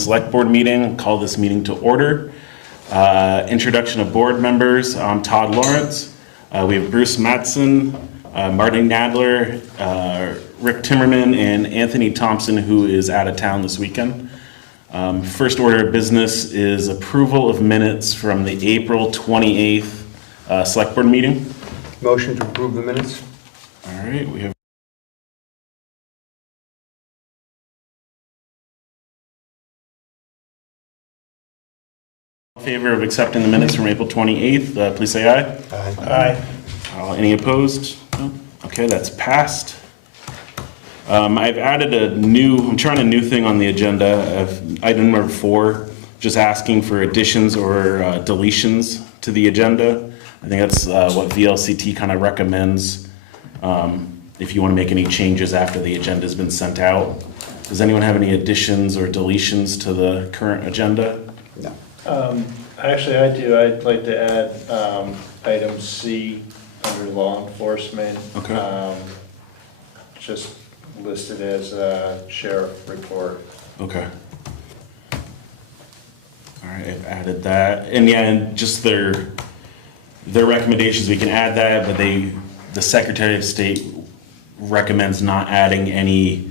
Select board meeting, call this meeting to order. Introduction of board members, I'm Todd Lawrence. We have Bruce Mattson, Martin Nadler, Rick Timmerman, and Anthony Thompson, who is out of town this weekend. First order of business is approval of minutes from the April 28th select board meeting. Motion to approve the minutes. All right, we have in favor of accepting the minutes from April 28th, please say aye. Aye. Any opposed? No? Okay, that's passed. I've added I'm trying a new thing on the agenda of item number 4, just asking for additions or deletions to the agenda. I think that's what VLCT kind of recommends if you want to make any changes after the agenda has been sent out. Does anyone have any additions or deletions to the current agenda? No. Actually, I do. I'd like to add item C under law enforcement. Okay. Just listed as a sheriff report. Okay. All right, I've added that. And yeah, and just their recommendations, we can add that, but the Secretary of State recommends not adding any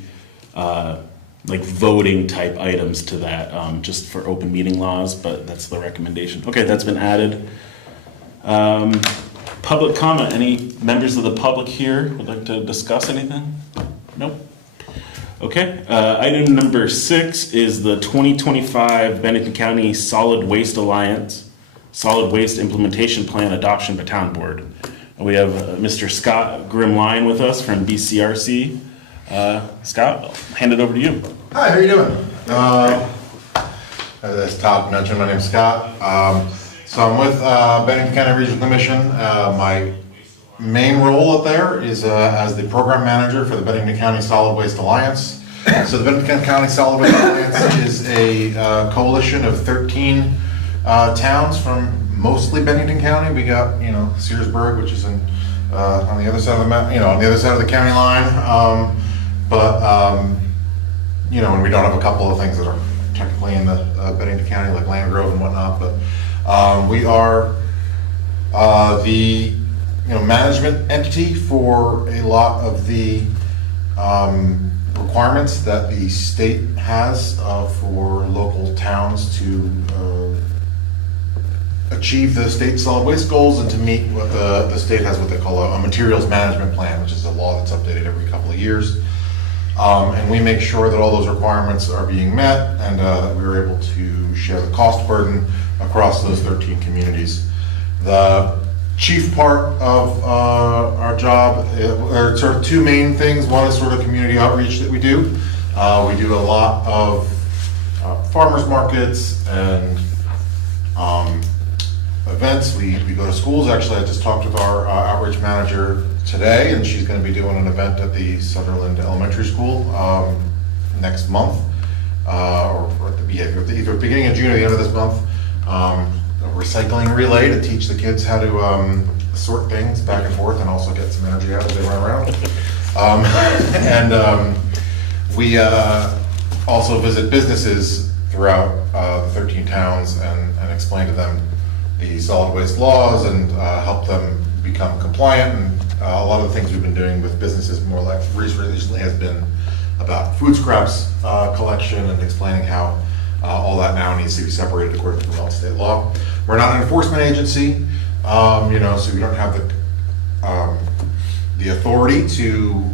like voting type items to that, just for open meeting laws, but that's the recommendation. Okay, that's been added. Public comment, any members of the public here would like to discuss anything? Nope. Okay, item number 6 is the 2025 Bennington County Solid Waste Alliance Solid Waste Implementation Plan Adoption by Town Board. And we have Mr. Scott Grimline with us from BCRC. Scott, I'll hand it over to you. Hi, how are you doing? As Todd mentioned, my name's Scott. So I'm with Bennington County Regional Commission. My main role up there is as the program manager for the Bennington County Solid Waste Alliance. So the Bennington County Solid Waste Alliance is a coalition of 13 towns from mostly Bennington County. We got, Searsburg, which is on the other side of the on the other side of the county line. And we don't have a couple of things that are technically in the Bennington County, like Land Grove and whatnot, but we are the management entity for a lot of the requirements that the state has for local towns to achieve the state solid waste goals and to meet what the state has what they call a materials management plan, which is a law that's updated every couple of years. And we make sure that all those requirements are being met and that we were able to share the cost burden across those 13 communities. The chief part of our job are sort of 2 main things. One is sort of community outreach that we do. We do a lot of farmers markets and events. We go to schools. Actually, I just talked with our outreach manager today, and she's going to be doing an event at the Sunderland Elementary School next month, or either beginning of June or the end of this month. A recycling relay to teach the kids how to sort things back and forth and also get some energy out as they run around. We also visit businesses throughout the 13 towns and explain to them the solid waste laws and help them become compliant. And a lot of the things we've been doing with businesses more like recently has been about food scraps collection and explaining how all that now needs to be separated according to Vermont state law. We're not an enforcement agency, so we don't have the authority to,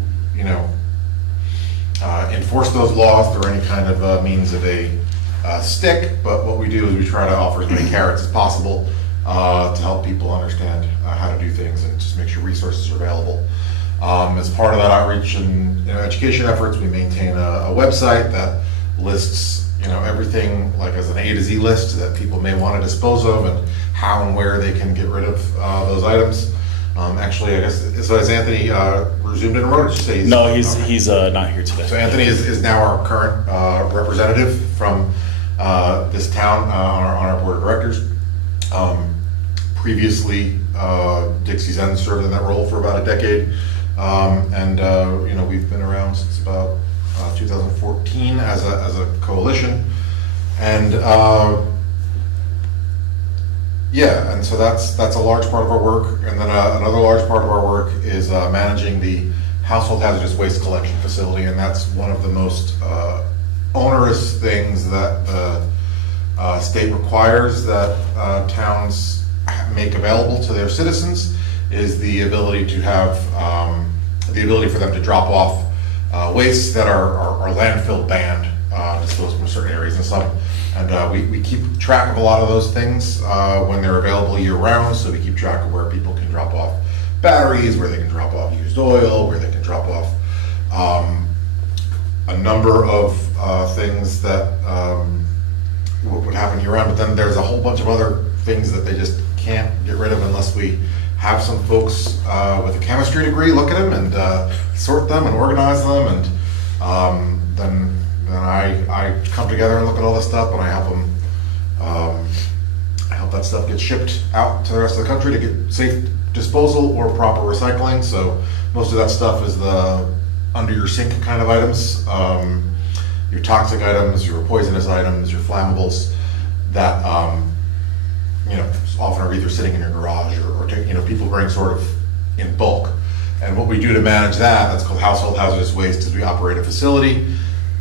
enforce those laws through any kind of means of a stick. But what we do is we try to offer as many carrots as possible to help people understand how to do things and just make sure resources are available. As part of that outreach and education efforts, we maintain a website that lists everything like as an A to Z list that people may want to dispose of and how and where they can get rid of those items. Actually, I guess, so has Anthony resumed in a row? Did you say He's not here today. So Anthony is now our current representative from this town on our board of directors. Previously, Dixie Zen served in that role for about a decade. We've been around since about 2014 as a coalition. And yeah, and so that's a large part of our work. And then another large part of our work is managing the household hazardous waste collection facility, and that's one of the most onerous things that the state requires that towns make available to their citizens, is the ability to have the ability for them to drop off wastes that are landfill banned, disposed from certain areas and some. And we keep track of a lot of those things when they're available year round, so we keep track of where people can drop off batteries, where they can drop off used oil, where they can drop off a number of things that would happen year round. But then there's a whole bunch of other things that they just can't get rid of unless we have some folks with a chemistry degree look at them and sort them and organize them, and then I come together and look at all this stuff, and I help them. I help that stuff get shipped out to the rest of the country to get safe disposal or proper recycling. So most of that stuff is the under your sink kind of items, your toxic items, your poisonous items, your flammables that often are either sitting in your garage or people bring sort of in bulk. And what we do to manage that's called household hazardous waste, is we operate a facility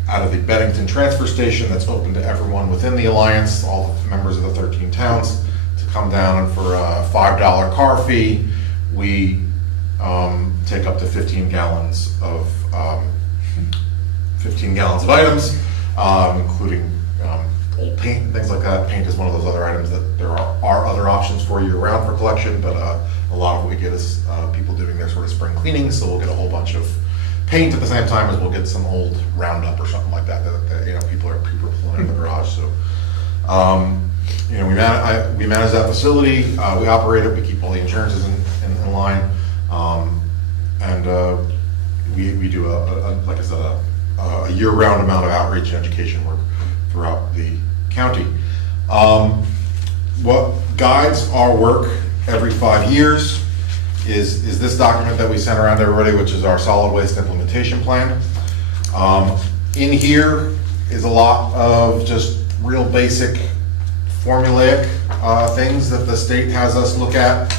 out of the Bennington transfer station that's open to everyone within the Alliance, all the members of the 13 towns, to come down, and for a $5 car fee, we take up to 15 gallons of items, including old paint and things like that. Paint is one of those other items that there are other options for year round for collection, but a lot of what we get is people doing their sort of spring cleaning, so we'll get a whole bunch of paint at the same time as we'll get some old Roundup or something like that people are pulling in the garage. So we manage that facility, we operate it, we keep all the insurances in line, and we do like I said, a year-round amount of outreach and education work throughout the county. What guides our work every 5 years is this document that we sent around to everybody, which is our solid waste implementation plan. In here is a lot of just real basic formulaic things that the state has us look at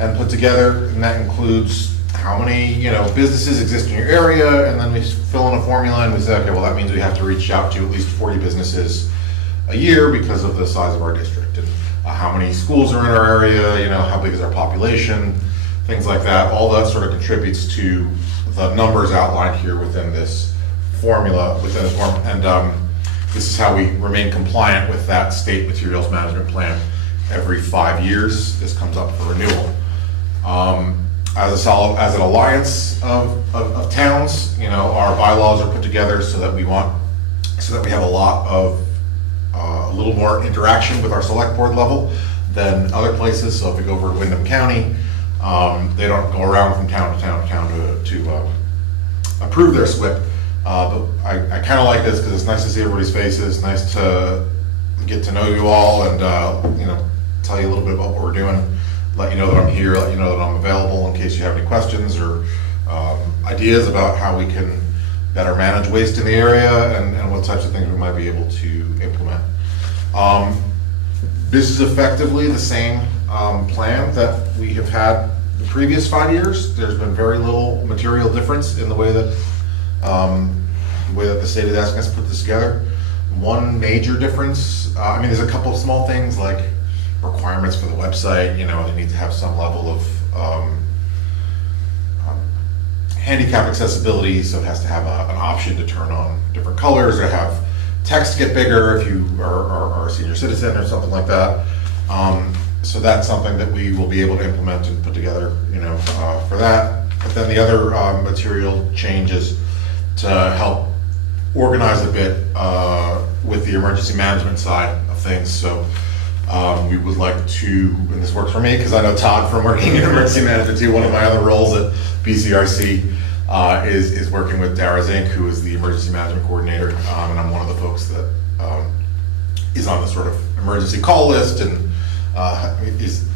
and put together, and that includes how many businesses exist in your area, and then we fill in a formula and we say, okay, well, that means we have to reach out to at least 40 businesses a year because of the size of our district, and how many schools are in our area, how big is our population, things like that. All that sort of contributes to the numbers outlined here within this formula, within the form, and this is how we remain compliant with that state materials management plan every 5 years. This comes up for renewal. As an alliance of towns, our bylaws are put together so that we have a little more interaction with our select board level than other places. So if we go over to Windham County, they don't go around from town to town to town to approve their SWIP. But I kind of like this because it's nice to see everybody's faces, nice to get to know you all, and tell you a little bit about what we're doing, let you know that I'm here, let you know that I'm available in case you have any questions or ideas about how we can better manage waste in the area, and what types of things we might be able to implement. This is effectively the same plan that we have had the previous 5 years. There's been very little material difference in the way that the state is asking us to put this together. One major difference, there's a couple of small things like requirements for the website. They need to have some level of handicap accessibility, so it has to have an option to turn on different colors, or have text get bigger if you are a senior citizen or something like that. So that's something that we will be able to implement and put together, for that. But then the other material changes to help organize a bit with the emergency management side of things. So we would like to, and this works for me because I know Todd from working in emergency management too. One of my other roles at BCRC is working with Dara Zink, who is the emergency management coordinator, and I'm one of the folks that is on the sort of emergency call list and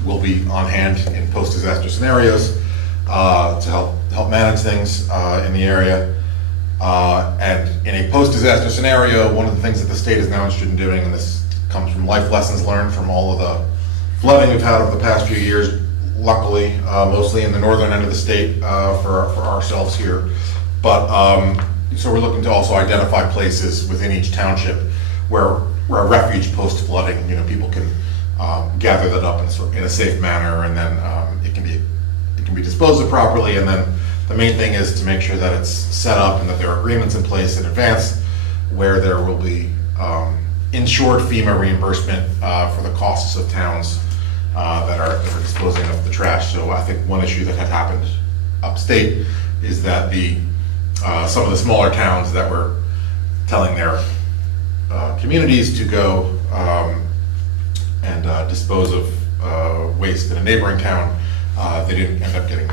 will be on hand in post-disaster scenarios to help manage things in the area. And in a post-disaster scenario, one of the things that the state is now interested in doing, and this comes from life lessons learned from all of the flooding we've had over the past few years, luckily, mostly in the northern end of the state for ourselves here. But, so we're looking to also identify places within each township where a refuge post-flooding, people can gather that up in a safe manner, and then it can be disposed of properly. And then the main thing is to make sure that it's set up and that there are agreements in place in advance where there will be insured FEMA reimbursement for the costs of towns that are disposing of the trash. So I think one issue that had happened upstate is that some of the smaller towns that were telling their communities to go and dispose of waste in a neighboring town, they didn't end up getting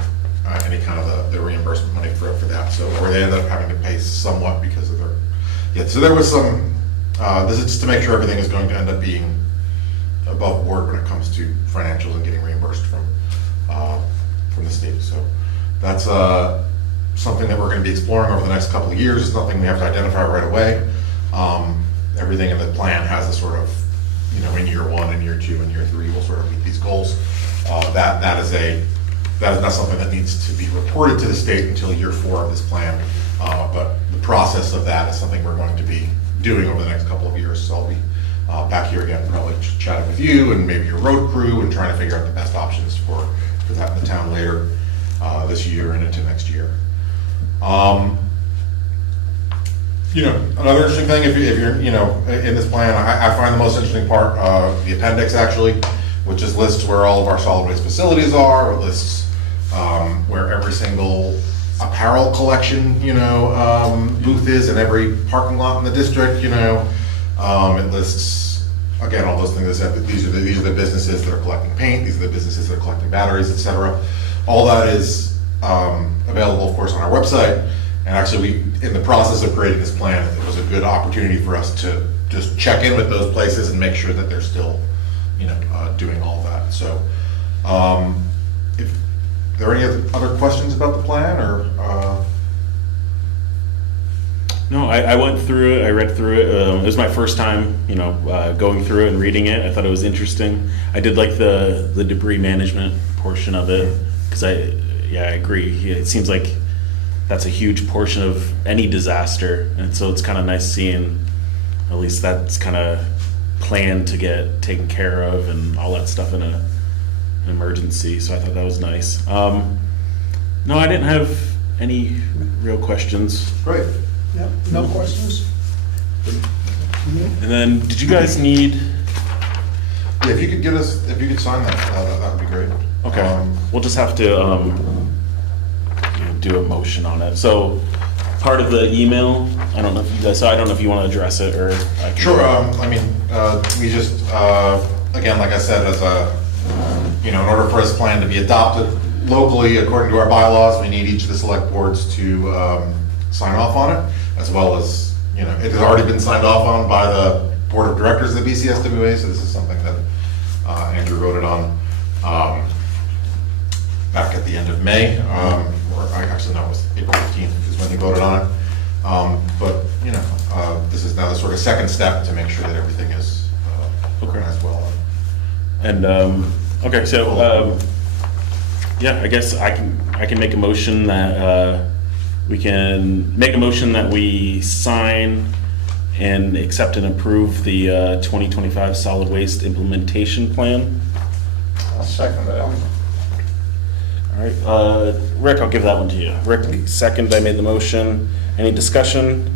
any kind of the reimbursement money for that. So, or they ended up having to pay somewhat because of so there was some, this is just to make sure everything is going to end up being above board when it comes to financials and getting reimbursed from the state. So that's something that we're going to be exploring over the next couple of years. It's nothing we have to identify right away. Everything in the plan has a sort of, in year 1 and year 2 and year 3, we'll sort of meet these goals. That is not something that needs to be reported to the state until year 4 of this plan. But the process of that is something we're going to be doing over the next couple of years. So I'll be back here again, probably chatting with you and maybe your road crew and trying to figure out the best options for that in the town later this year and into next year. Another interesting thing, if you're, in this plan, I find the most interesting part, the appendix actually, which is lists where all of our solid waste facilities are, or lists where every single apparel collection, booth is in every parking lot in the district, it lists, again, all those things that said that these are the businesses that are collecting paint, these are the businesses that are collecting batteries, etc. All that is available, of course, on our website. And actually, in the process of creating this plan, it was a good opportunity for us to just check in with those places and make sure that they're still, doing all of that. So, if there are any other questions about the plan, or? No, I went through it, I read through it. It was my first time, going through it and reading it. I thought it was interesting. I did like the debris management portion of it, because I agree. It seems like that's a huge portion of any disaster, and so it's kind of nice seeing at least that's kind of planned to get taken care of and all that stuff in an emergency. So I thought that was nice. No, I didn't have any real questions. Great. Yep, no questions? And then, did you guys need? Yeah, if you could sign that would be great. Okay, we'll just have to do a motion on it. So part of the email, I don't know if you guys saw, I don't know if you want to address it or I can. Sure. We just again, like I said, in order for this plan to be adopted locally according to our bylaws, we need each of the select boards to sign off on it, as well as, it has already been signed off on by the board of directors of the BCSWA, so this is something that Andrew voted on back at the end of May, or actually no, it was April 15th is when he voted on it. But this is now the sort of second step to make sure that everything is organized well. And okay, so I guess I can make a motion that we sign and accept and approve the 2025 solid waste implementation plan. I'll second that. All right, Rick, I'll give that one to you. Rick, second, I made the motion. Any discussion?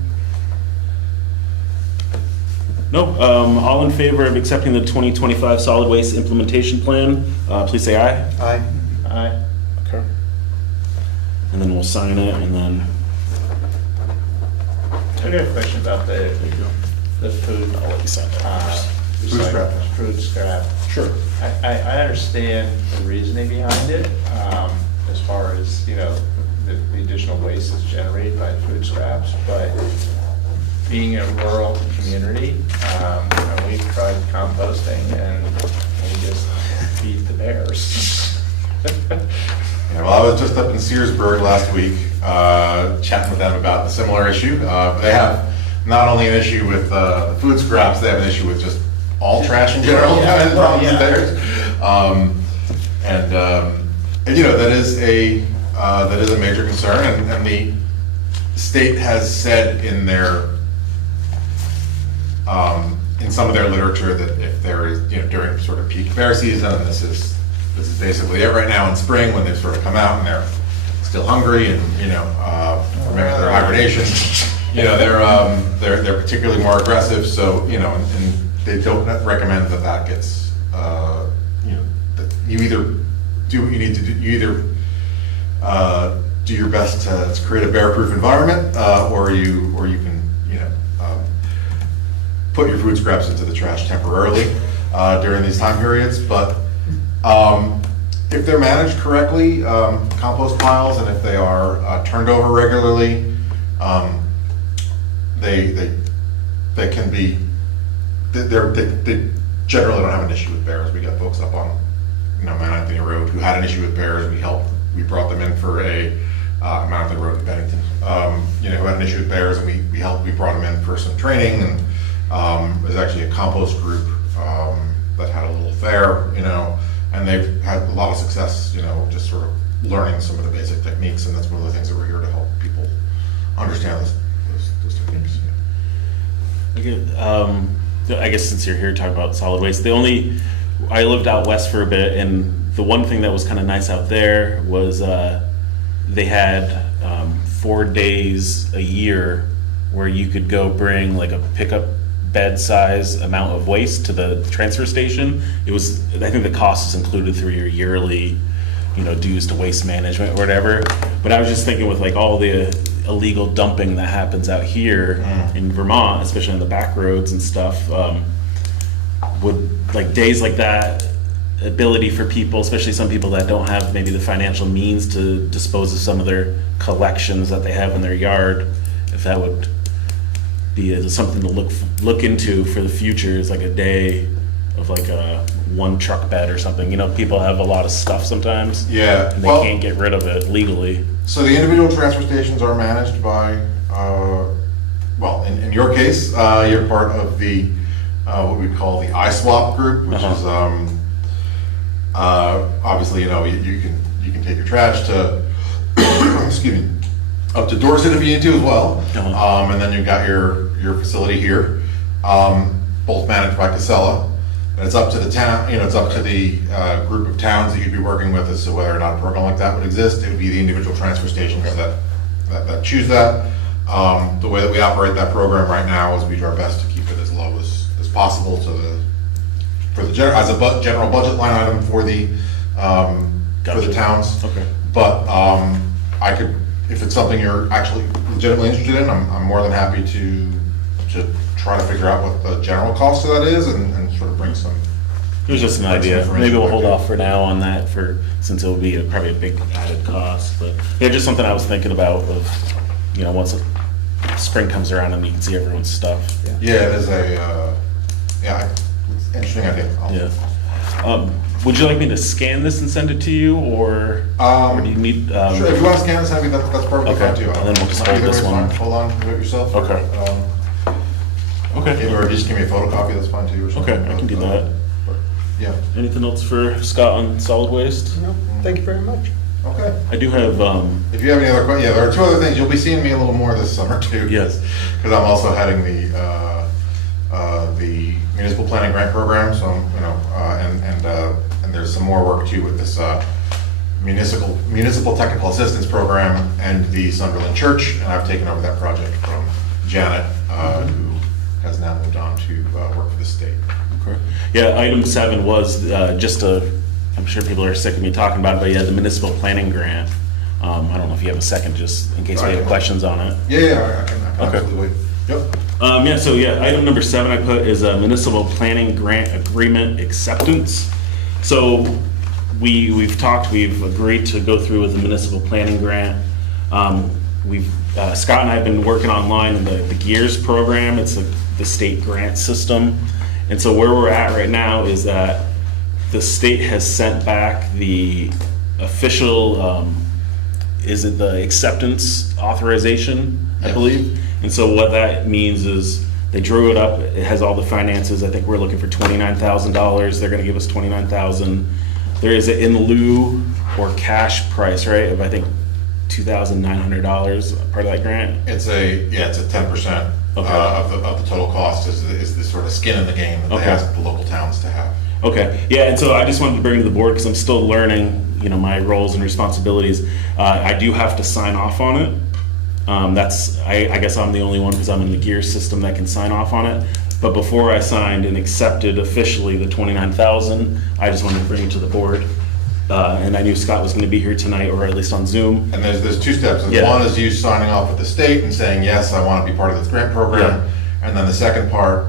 No, all in favor of accepting the 2025 solid waste implementation plan, please say aye. Aye. Aye. Okay. And then we'll sign it, and then, I do have a question about the food. I'll let you sign that. Food scrap. Food scrap. Sure. I understand the reasoning behind it, as far as, the additional waste that's generated by food scraps, but being a rural community, we've tried composting and we just feed the bears. Yeah, well, I was just up in Searsburg last week, chatting with them about a similar issue. They have not only an issue with the food scraps, they have an issue with just all trash in general. And problems with theirs. And you know, that is a major concern, and the state has said in their in some of their literature that if there is, you know, during sort of peak bear season, and this is basically it right now in spring when they've sort of come out and they're still hungry and, you know, or maybe they're hibernation, you know, they're particularly more aggressive. So, you know, and they don't recommend that gets, you know, that you either do what you need to do, you either do your best to create a bear-proof environment, or you can, you know, put your food scraps into the trash temporarily during these time periods. But if they're managed correctly, compost piles, and if they are turned over regularly, they can be. They generally don't have an issue with bears. We got folks up on, you know, Mount Anthony Road who had an issue with bears. We brought them in for a Mount Anthony Road in Bennington. You know, who had an issue with bears, and we brought them in for some training. And there's actually a compost group that had a little fair, you know, and they've had a lot of success, you know, just sort of learning some of the basic techniques. And that's one of the things that we're here to help people understand those techniques. Okay, I guess since you're here talking about solid waste, I lived out west for a bit, and the one thing that was kind of nice out there was they had 4 days a year where you could go bring like a pickup bed size amount of waste to the transfer station. I think the cost is included through your yearly, you know, dues to waste management or whatever. But I was just thinking with like all the illegal dumping that happens out here in Vermont, especially on the back roads and stuff, would like days like that, ability for people, especially some people that don't have maybe the financial means to dispose of some of their collections that they have in their yard, if that would be something to look into for the future, is like a day of like a one truck bed or something. You know, people have a lot of stuff sometimes. Yeah. And they can't get rid of it legally. So the individual transfer stations are managed by, well, in your case, you're part of the, what we call the iSwap group, which is, obviously, you know, you can take your trash to, excuse me, up to Dorset if you need to as well. And then you've got your facility here, both managed by Casella. And it's up to the town, you know, it's up to the group of towns that you'd be working with as to whether or not a program like that would exist. It would be the individual transfer stations that choose that. The way that we operate that program right now is we do our best to keep it as low as possible as a general budget line item for the towns. Okay. But I could, if it's something you're actually legitimately interested in, I'm more than happy to try to figure out what the general cost of that is and sort of bring some. It was just an idea. Maybe we'll hold off for now on that since it will be probably a big added cost. But yeah, just something I was thinking about of, you know, once spring comes around and you can see everyone's stuff. Yeah, it is it's interesting idea. Would you like me to scan this and send it to you, or do you need? Sure, if you want to scan this, that's perfectly Okay. fine too. And then we'll just hold Either this way is one. fine. Hold on, do it yourself. Okay. Okay. Or just give me a photocopy, that's fine too. Or something. Okay, I can do that. But, yeah. Anything else for Scott on solid waste? No, thank you very much. Okay. I do have. If you have any other questions, there are 2 other things. You'll be seeing me a little more this summer too. Yes. Because I'm also heading the municipal planning grant program. So I'm, you know, and there's some more work too with this municipal technical assistance program and the Sunderland Church. And I've taken over that project from Janet, who has now moved on to work for the state. Okay. Yeah, item 7 was I'm sure people are sick of me talking about it, but yeah, the municipal planning grant. I don't know if you have a second, just in case we have questions on it. Yeah, I can Okay. absolutely. Yep. Item number 7 I put is a municipal planning grant agreement acceptance. So we've agreed to go through with the municipal planning grant. Scott and I have been working online in the GEARS program. It's the state grant system. And so where we're at right now is that the state has sent back the official is it the acceptance authorization, I Yes. believe? And so what that means is they drew it up, it has all the finances, I think we're looking for $29,000, they're gonna give us 29,000. There is an in lieu or cash price, right, of I think $2,900, part of that grant? It's a 10% Okay. of the total cost is the sort of skin in the game that they Okay. ask the local towns to have. Okay, yeah, and so I just wanted to bring it to the board because I'm still learning, my roles and responsibilities. I do have to sign off on it. I guess I'm the only one because I'm in the gear system that can sign off on it. But before I signed and accepted officially the 29,000, I just wanted to bring it to the board. And I knew Scott was going to be here tonight, or at least on Zoom. And there's two steps. Yeah. One is you signing off with the state and saying, yes, I want to be part of this grant program. And then the second part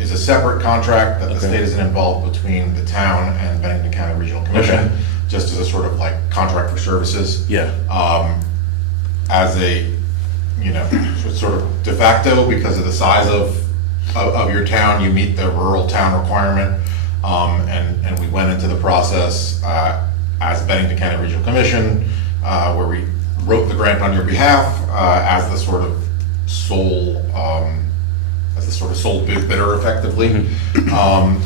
is a separate contract that the Okay. state isn't involved between the town and Bennington County Regional Commission, Okay. just as a sort of like contract for services. Yeah. As a, sort of de facto, because of the size of your town, you meet the rural town requirement. And we went into the process as Bennington County Regional Commission, where we wrote the grant on your behalf as the sort of sole bidder effectively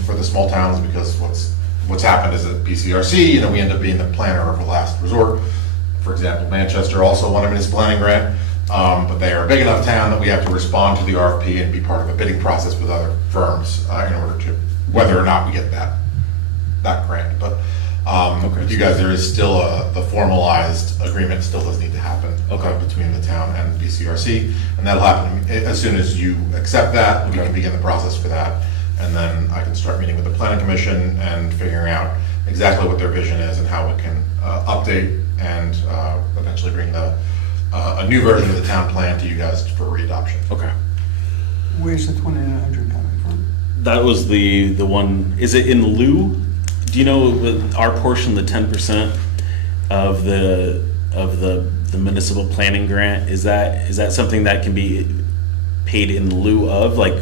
for the small towns, because what's happened is at BCRC, we end up being the planner of the last resort. For example, Manchester also won a municipal planning grant, but they are a big enough town that we have to respond to the RFP and be part of a bidding process with other firms in order to, whether or not we get that grant. But with you guys, there is still the formalized agreement still does need to happen between the town and BCRC, and that'll happen as soon as you accept that. We can begin the process for that, and then I can start meeting with the planning commission and figuring out exactly what their vision is and how we can update and eventually bring a new version of the town plan to you guys for readoption. Okay. Where's the 2,900 coming from? That was the one, is it in lieu? Do you know with our portion, the 10% of the municipal planning grant, is that something that can be paid in lieu of, like,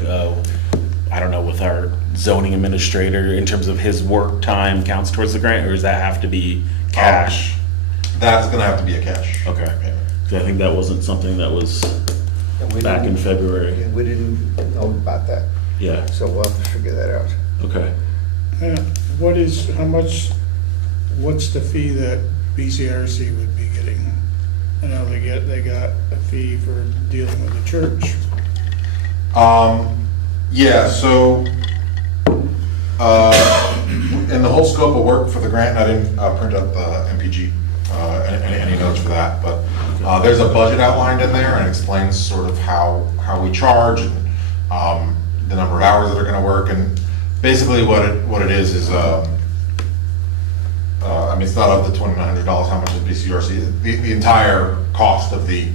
I don't know, with our zoning administrator in terms of his work time counts towards the grant, or does that have to be cash? That's gonna have to be a cash Okay. payment. 'Cause I think that wasn't something that was back in February. We didn't know about that, Yeah, so we'll have to figure that out. okay. What's the fee that BCRC would be getting? I know they got a fee for dealing with the church. Yeah, so, in the whole scope of work for the grant, I didn't print up the MPG, any notes for that, but there's a budget outlined in there and explains sort of how we charge and the number of hours that are gonna work, and basically what it is, I mean, it's not up to $2,900, how much is BCRC? The entire cost of the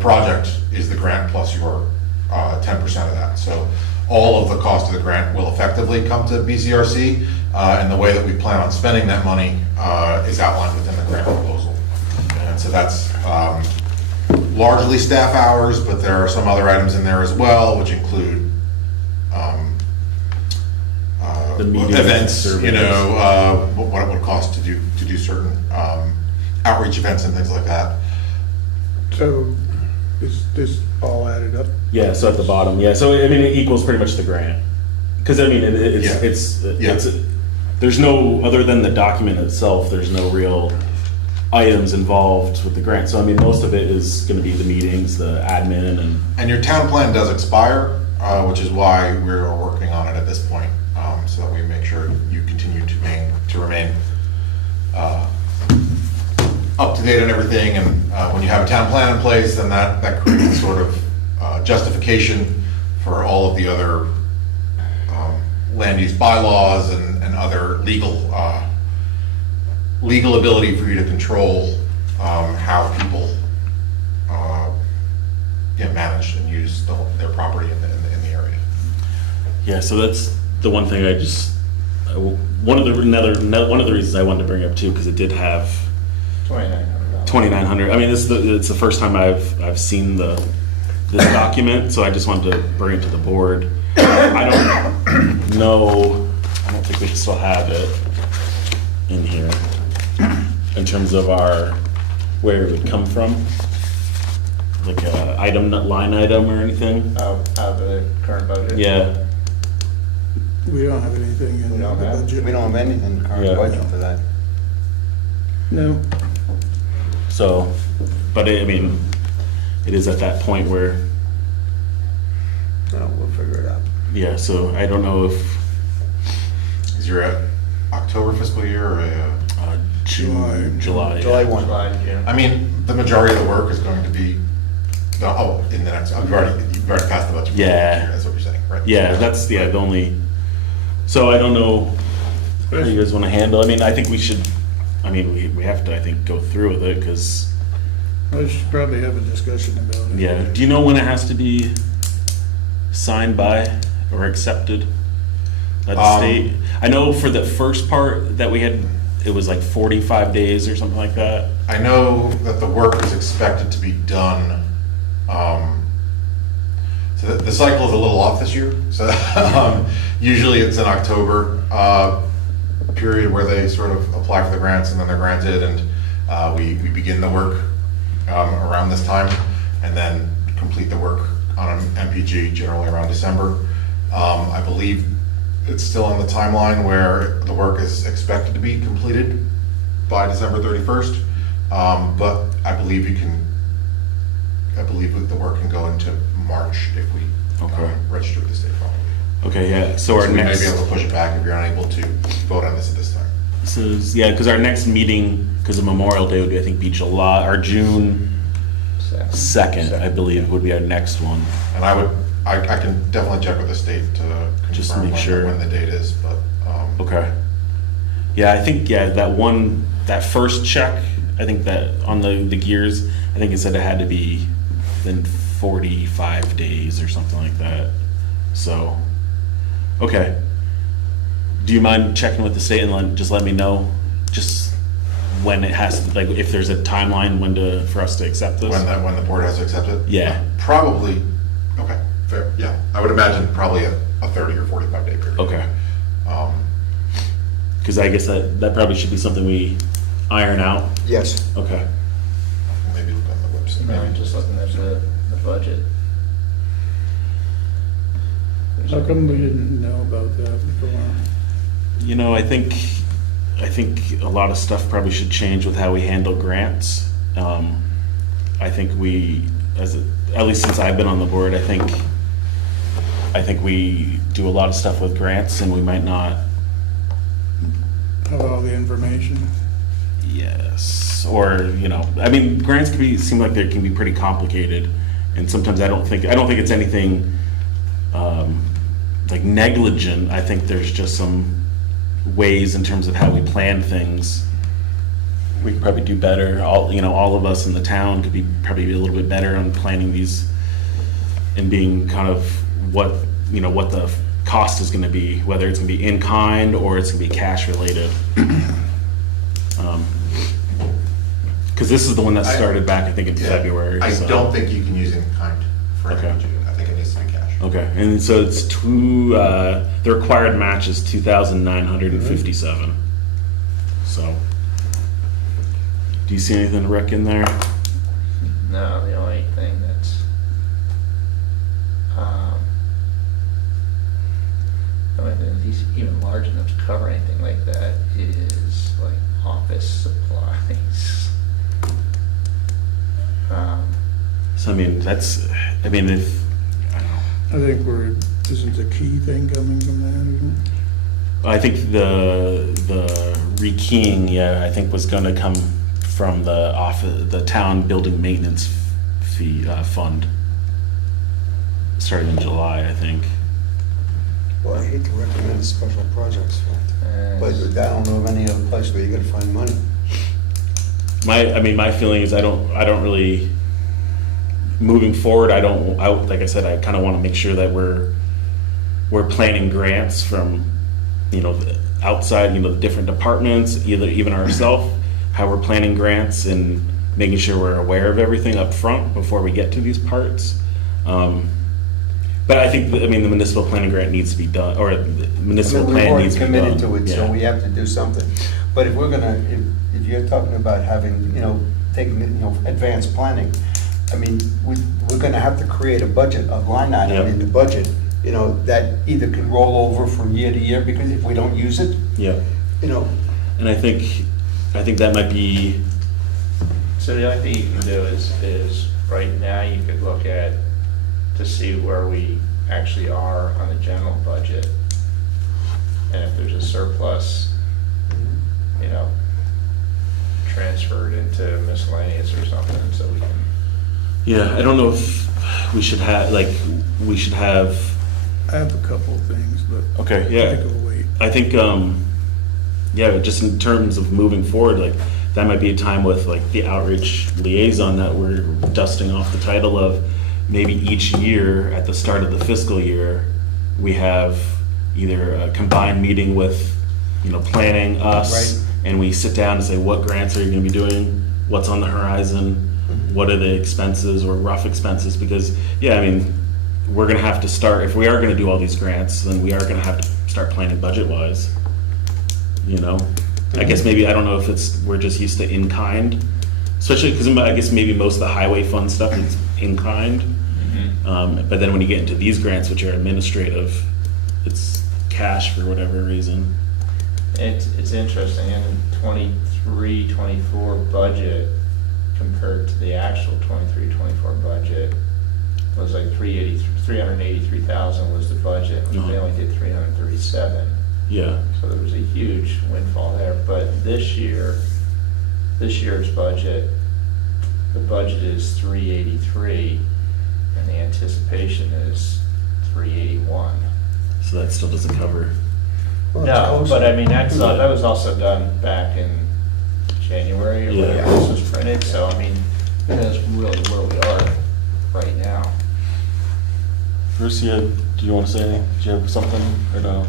project is the grant plus your 10% of that. So all of the cost of the grant will effectively come to BCRC, and the way that we plan on spending that money is outlined within the grant proposal. And so that's largely staff hours, but there are some other items in there as well, which include The meetings, events, surveys. what it would cost to do certain outreach events and things like that. So is this all added up? Yeah, so at the bottom, yeah, so I mean, it equals pretty much the grant. Because I mean, Yeah. it's, there's no, other than the document itself, there's no real items involved with the grant. So I mean, most of it is gonna be the meetings, the admin, and, And your town plan does expire, which is why we're working on it at this point, so that we make sure you continue to remain up to date on everything. And when you have a town plan in place, then that creates sort of justification for all of the other land use bylaws and other legal ability for you to control how people manage and use their property in the area. yeah, so that's the one thing one of the reasons I wanted to bring up too, because it did have $2,900. 2,900. I mean, it's the first time I've seen this document, so I just wanted to bring it to the board. I don't know, I don't think we still have it in here. in terms of where it would come from? Like a item, not line item or anything? Out of the current budget? Yeah, We don't have anything in We the don't have- budget. We don't have anything in the current Yeah. budget for that. No, so, but I mean, it is at that point where, No, we'll figure it out. yeah, so I don't know if Is your October fiscal year or June, July. July yeah. 1. July, June. I mean, the majority of the work is going to be, in the next, you've already passed the budget. Yeah. That's what you're saying, right? Yeah, that's, yeah, the only, so I don't know how you guys want to handle, I mean, I think we should, I mean, we have to, I think, go through with it, because, I should probably have a discussion about it. yeah, do you know when it has to be signed by or accepted by the state? I know for the first part that we had, it was like 45 days or something like that. I know that the work is expected to be done, so the cycle is a little off this year. So usually it's in October, period where they sort of apply for the grants and then they're granted, and we begin the work around this time, and then complete the work on an MPG generally around December. I believe it's still on the timeline where the work is expected to be completed by December 31st. But I believe that the work can go into March if we Okay. register with the state properly. Okay, yeah, so our So we may next, be able to push it back if you're unable to vote on this at this time. so, yeah, because our next meeting, because of Memorial Day would, I think, be July, or June 2nd, I believe, would be our next one. And I can definitely check with the state to Just to confirm make sure. when the date is, but, Okay. Yeah, I think, yeah, that first check, I think that on the gears, I think it said it had to be within 45 days or something like that. So, okay. Do you mind checking with the state and just let me know just when it has to, like, if there's a timeline for us to accept this? when the board has to accept it? Yeah. Probably, okay, fair, yeah. I would imagine probably a 30 or 45 day period. Okay. Because I guess that probably should be something we iron out. Yes. Okay. Maybe look on the website. No, I'm just looking at the budget. How come we didn't know about that before? You know, I think a lot of stuff probably should change with how we handle grants. I think at least since I've been on the board, I think we do a lot of stuff with grants, and we might not. Have all the information? Yes, or, you know, I mean, grants seem like they can be pretty complicated, and sometimes I don't think it's anything like negligent. I think there's just some ways in terms of how we plan things. We could probably do better. All of us in the town could probably be a little bit better on planning these and being kind of what the cost is gonna be, whether it's gonna be in kind or it's gonna be cash related. Because this is the one that started back, I think, in Yeah. February. I so- don't think you can use in kind for Okay. MPG. I think it needs to be cash. Okay, and so it's the required match is 2,957. So, do you see anything, Rick, in there? No, the only thing that's, the only thing that's even large enough to cover anything like that is like office supplies. So, I mean, if, I don't know. I think isn't the key thing coming from that, isn't it? I think the rekeying, yeah, I think was gonna come from the town building maintenance fee, fund. Starting in July, I think. Well, I hate to recommend a special projects fund, but And I don't know of any other place where you're gonna find money. My feeling is I don't really, moving forward, like I said, I kind of want to make sure that we're planning grants from, the outside, the different departments, even ourselves, how we're planning grants and making sure we're aware of everything up front before we get to these parts. But I think, I mean, the municipal planning grant needs to be done, or the municipal We've plan already needs to be done. committed to it, so Yeah. we have to do something. But if we're gonna, if you're talking about having, taking, advanced planning, I mean, we're gonna have to create a budget, a line item Yep. in the budget, that either can roll over from year to year, because if we don't use it, Yeah, you know, and I think that might be, So the only thing you can do is right now you could look at, to see where we actually are on the general budget. And if there's a surplus, transfer it into miscellaneous or something, so we can. yeah, I don't know if we should have, I have a couple of things, but okay, I yeah. think we'll wait. I think, yeah, just in terms of moving forward, like, that might be a time with, like, the outreach liaison that we're dusting off the title of, maybe each year, at the start of the fiscal year, we have either a combined meeting with, planning, us, Right. and we sit down and say, what grants are you gonna be doing? What's on the horizon? What are the expenses or rough expenses? Because, yeah, I mean, we're gonna have to start, if we are gonna do all these grants, then we are gonna have to start planning budget-wise. I guess maybe, I don't know if we're just used to in-kind, especially because I guess maybe most of the highway fund stuff is in-kind. But then when you get into these grants, which are administrative, it's cash for whatever reason. It's interesting, in the 23-24 budget compared to the actual 23-24 budget, it was like 383,000 was the budget, and they only did 337. Yeah, So there was a huge windfall there, but this year's budget, the budget is 383, and the anticipation is 381. so that still doesn't cover. well, it's No, close. but I mean, that was also done back in January or Yeah. whatever this was printed, so I mean, that's really where we are right now. Bruce, do you want to say anything? Do you have something or no?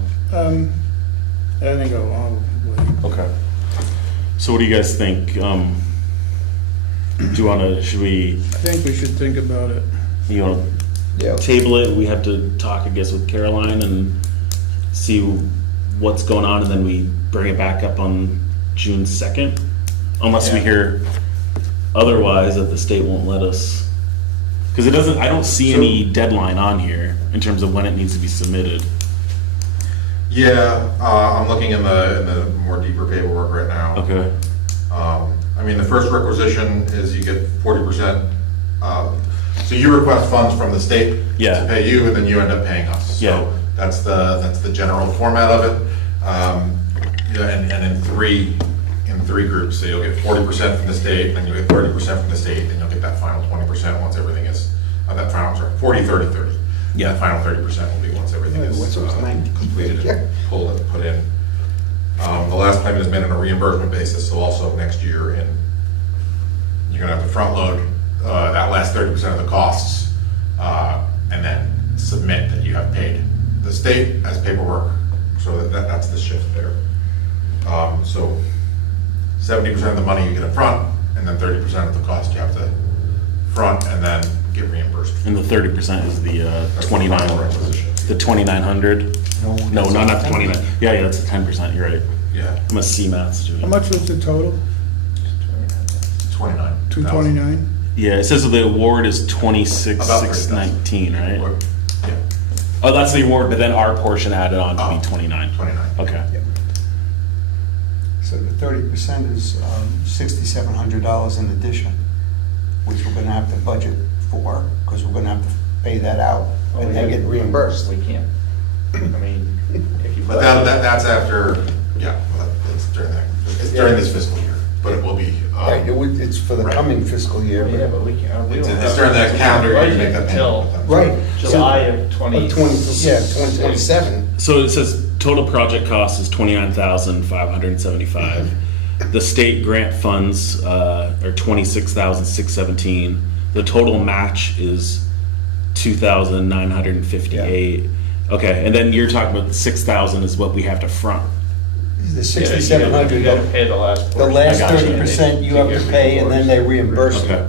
I think I'll wait. Okay. So what do you guys think? Do you want to, should we, I think we should think about it. want Yeah. to table it? We have to talk, I guess, with Caroline and see what's going on, and then we bring it back up on June 2nd? Unless we Yeah. hear otherwise that the state won't let us. Because I don't see any deadline on here in terms of when it needs to be submitted. Yeah, I'm looking in the more deeper paperwork right now. Okay. I mean, the first requisition is you get 40%. So you request funds from the state Yeah. to pay you, and then you end up paying us. Yeah. So that's the general format of it. Yeah, and in three groups, so you'll get 40% from the state, then you'll get 30% from the state, then you'll get that final 20% once everything is, that final, sorry, 40, 30, 30. Yeah. That final 30% will be once everything Yeah, is once it's 90. completed Yeah. and put in. The last payment has been on a reimbursement basis, so also next year you're gonna have to front load that last 30% of the costs, and then submit that you have paid the state as paperwork, so that's the shift there. So 70% of the money you get up front, and then 30% of the cost you have to front and then get reimbursed. And the 30% is the That's the 29, final requisition. the 2,900? No, not the 29. Yeah, that's the 10%, you're right. Yeah, I'm a C-math student. How much was the total? 29. 229? Yeah, it says that the award is About 26,619, right? Yeah, Oh, that's the award, but then our portion added on to Oh. be 29. 29. Okay. So the 30% is $6,700 in addition, which we're gonna have to budget for, because we're gonna have to pay that out, and then get reimbursed. We can't, I mean, if you. But that's after, yeah, well, that's it's during this fiscal year, but it will be. Right, it's for the Right. coming fiscal year, Yeah, but. but we can't. we It's don't it's have- during that calendar year you make that Until payment. Right. July of 20. 2027. So it says total project cost is 29,575. The state grant funds are 26,617. The total match is 2,958. Okay, and then you're talking about the 6,000 is what we have to front. The Yeah, 6,700, You gotta pay the last the portion. last I got you. 30% you have to pay, and then they reimburse Okay. you.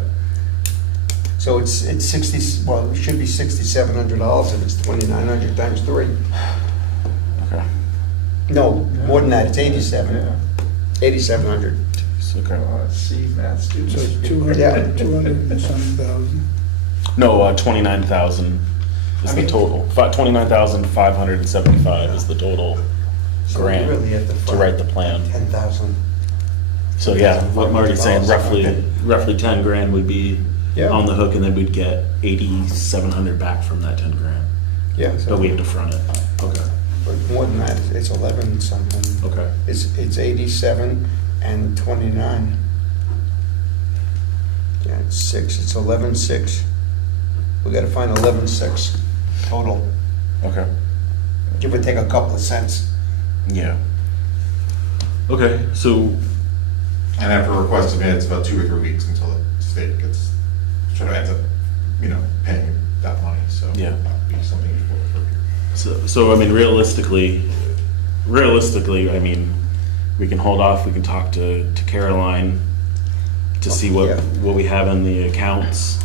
So it's 60, well, it should be $6,700 if it's 2,900 times 3. Okay. No, more than that, it's 87, Yeah. 8,700. Okay. Well, let's see, math students. So it's Yeah. 200 and some thousand. No, 29,000 is the total. 29,575 is the total So you grant really have to fund write the plan. 10,000. So yeah, what Marty's saying, Okay. roughly 10 grand would be Yeah. on the hook, and then we'd get 8,700 back from that 10 grand. Yeah, But we have so, to front it. Okay. but more than that, it's 11 something. Okay. It's 87 and 29. Yeah, it's 6, it's 11,6. We gotta find 11,6 total. Okay. Give or take a couple of cents. Yeah. Okay, so, And after a request of it, it's about 2 or 3 weeks until the state gets, sort of ends up, paying that money, so. Yeah. That'd be something useful for you. so I mean, realistically, I mean, we can hold off, we can talk to Caroline to see Yeah. what we have in the accounts.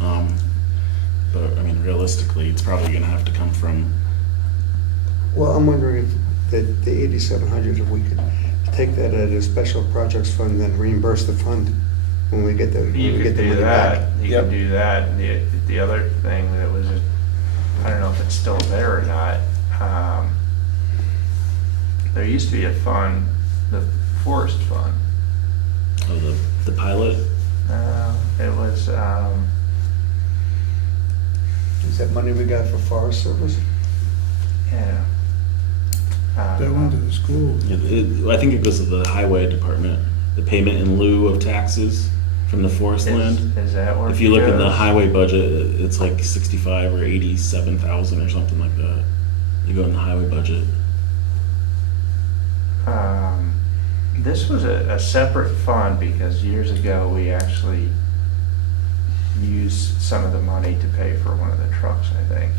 But I mean, realistically, it's probably gonna have to come from, Well, I'm wondering if the 8,700, if we could take that at a special projects fund, then reimburse the fund when we get the, when You we get could the do money back. that, you Yep. could do that, and the other thing that was, I don't know if it's still there or not, there used to be a fund, the forest fund, the pilot. it was, Is that money we got for Forest Service? yeah. That went to the school. I think it goes to the highway department, the payment in lieu of taxes from the forest land. Is that where? If you look it in the goes? highway budget, it's like 65 or 87,000 or something like that. You go in the highway budget. This was a separate fund because years ago, we actually used some of the money to pay for one of the trucks, I think.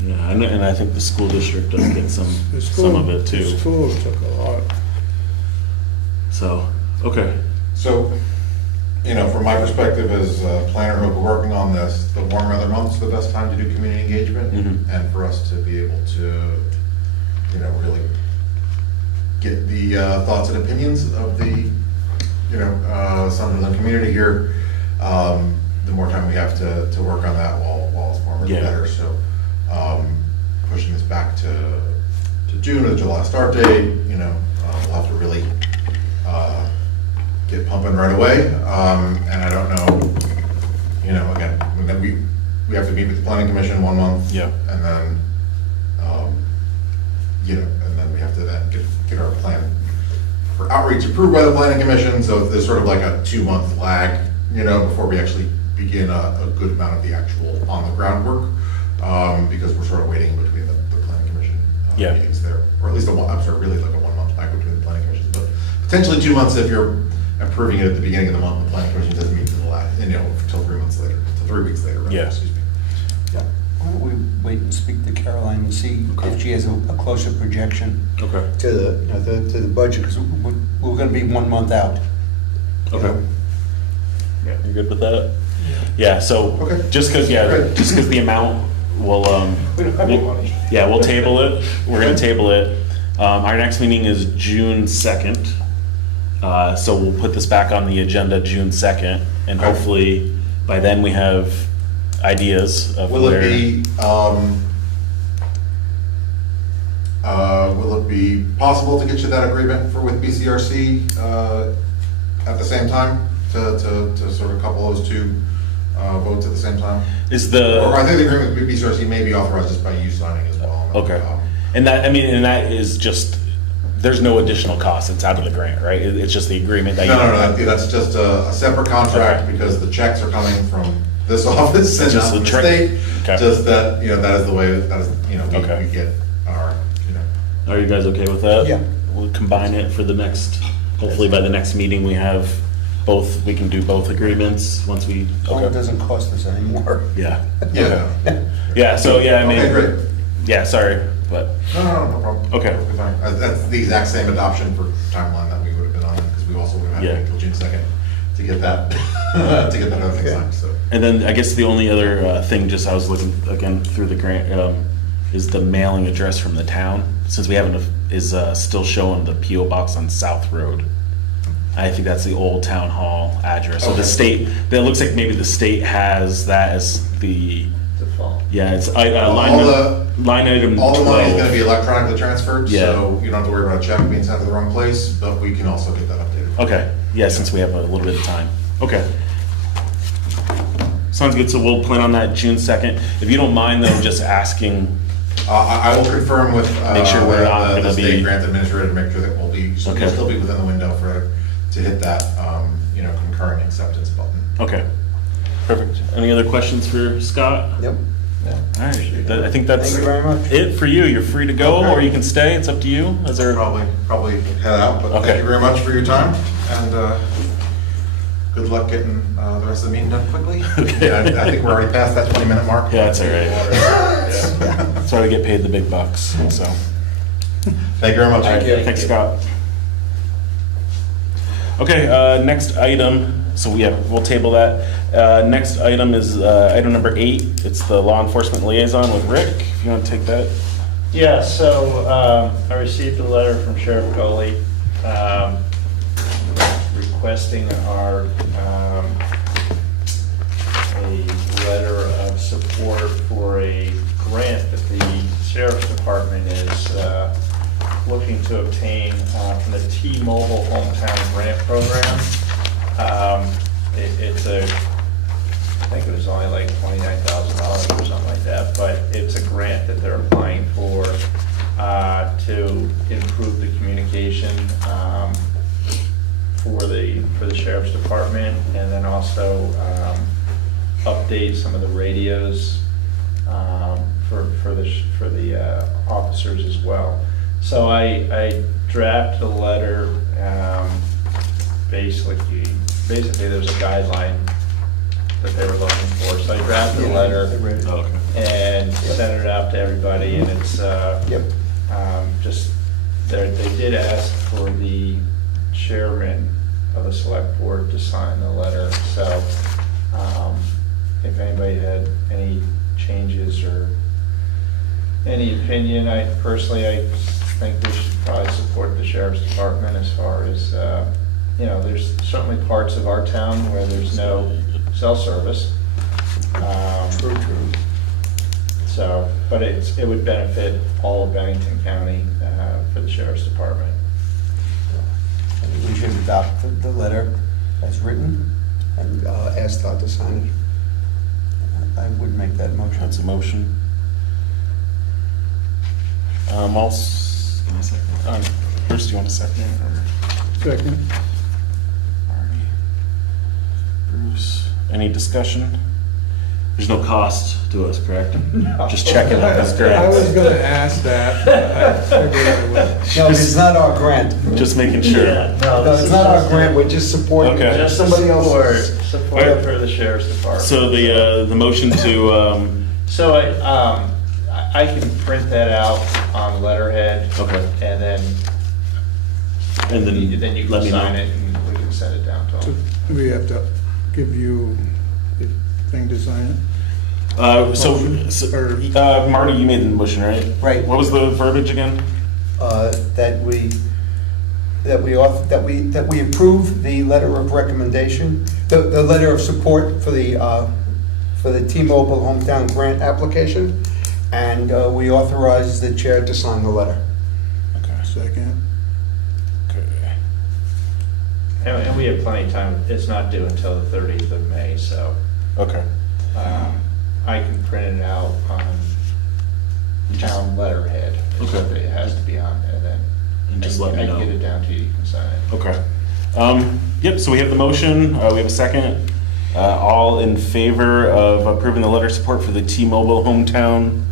Yeah, and I think the school district does get The some of it The too. school took a lot. So, okay, So, from my perspective as a planner who'll be working on this, the warm weather months are the best time to do community engagement, Mhm. and for us to be able to, really get the thoughts and opinions of the, Sunderland community here. The more time we have to work on that while it's warmer, the Yeah. better. So, pushing this back to June or July start date, we'll have to really get pumping right away. And I don't know, again, we have to meet with the planning commission 1 month. Yeah. And then, and then we have to then get our plan for outreach approved by the planning commission. So there's sort of like a 2-month lag, before we actually begin a good amount of the actual on the ground work. Because we're sort of waiting in between the planning commission Yeah. meetings there, or at least really like a 1-month lag between the planning commissions, but potentially 2 months if you're approving it at the beginning of the month. The planning commission doesn't meet until until 3 months later, until 3 weeks later, rather, Yeah. excuse me. Yeah. Why don't we wait and speak to Caroline and see if she has a closer projection okay, to the budget, because we're gonna be 1 month out. okay. Yeah. You're good with that? Yeah, so, Okay. just because the amount will, We don't have any money. yeah, we'll table it. We're gonna table it. Our next meeting is June 2nd. So we'll put this back on the agenda June 2nd, and Okay. hopefully by then we have ideas of Will where. Will it be possible to get you that agreement with BCRC at the same time, to sort of couple those two votes at the same time? Is Or I the, think the agreement with BCRC may be authorized just by you signing as well. okay. And that is just, there's no additional cost. It's out of the grant, right? It's just the agreement that you. No, that's just a separate contract Okay. because the checks are coming from this office and Just not the from the check- state. okay. Just that, that is the way, Okay. we get our, Are you guys okay with that? Yeah. We'll combine it for the next, hopefully by the next meeting, we have both, we can do both agreements once we, Oh, it okay. doesn't cost us anymore. Yeah. yeah. Yeah, so, yeah, I mean. Okay, great. Yeah, sorry, but, No problem. Okay. Perfectly fine. That's the exact same adoption for timeline that we would have been on, because we also would have had to Yeah. wait until June 2nd to get that, to get that other thing signed, so. And then I guess the only other thing, just I was looking again through the grant, is the mailing address from the town, since we haven't, is still showing the PO box on South Road. I think that's the old town hall address. So the Okay. state, that looks like maybe the state has that as the, Default. yeah, it's All line item All the money is gonna 12. be electronically transferred, Yeah. so you don't have to worry about a check being sent to the wrong place, but we can also get that updated. Okay, yeah, since we have a little bit of time. Okay. Sounds good, so we'll plan on that June 2nd. If you don't mind though, just asking, I will confirm with Make sure we're not the gonna state be- grant administrator to make sure that we'll Okay. still be within the window to hit that, concurrent acceptance button. okay, perfect. Any other questions for Scott? Yep. All right, I think that's Thank you very much. it for you. You're free to go, or you can stay, it's up to you. Is there? Probably head out, but Okay. thank you very much for your time, and good luck getting the rest of the meeting done quickly. Okay. I think we're already past that 20-minute mark. Yeah, that's all right. That's why we get paid the big bucks, so. Thank you very much. All right, thanks, Scott. Okay, next item, so we'll table that. Next item is item number 8. It's the law enforcement liaison with Rick. If you want to take that. Yeah, so I received a letter from Sheriff Gully requesting a letter of support for a grant that the Sheriff's Department is looking to obtain from the T-Mobile Hometown Grant Program. It's I think it was only like $29,000 or something like that, but it's a grant that they're applying for to improve the communication for the Sheriff's Department, and then also update some of the radios for the officers as well. So I drafted a letter, basically there's a guideline that they were looking for. So I drafted a letter Oh, okay. and sent it out to everybody, and it's just, they did ask for the chairman of the select board to sign the letter. So if anybody had any changes or any opinion, I think we should probably support the sheriff's department as far as, there's certainly parts of our town where there's no cell service. True. So, but it would benefit all of Bennington County for the sheriff's department. I think we should adopt the letter as written and ask Todd to sign it. I would make that motion. That's a motion. Give me a second. Bruce, do you want a second? Or Second. Marty? Bruce, any discussion? There's no cost to us, correct? Just checking out this I was grant. gonna ask that, but I figured I would. No, it's not our grant. Just making sure. No, it's not our grant, we're just supporting Okay. Just somebody else's. support for the sheriff's department. So the motion to, So I can print that out on letterhead, okay, and then and then you let can me sign know. it, and we can send it down to So them. we have to give you the thing to sign it? Marty, you made the motion, right? Right. What was the verbiage again? That we approve the letter of recommendation, the letter of support for the T-Mobile hometown grant application, and we authorize the chair to sign the letter. Okay. Second. Okay. And we have plenty of time, it's not due until the 30th of May, so Okay. I can print it out on town letterhead. Okay. It has to be on, and then And just let me I know. can get it down to you, you can sign it. Okay. Yep, so we have the motion, we have a second. All in favor of approving the letter of support for the T-Mobile hometown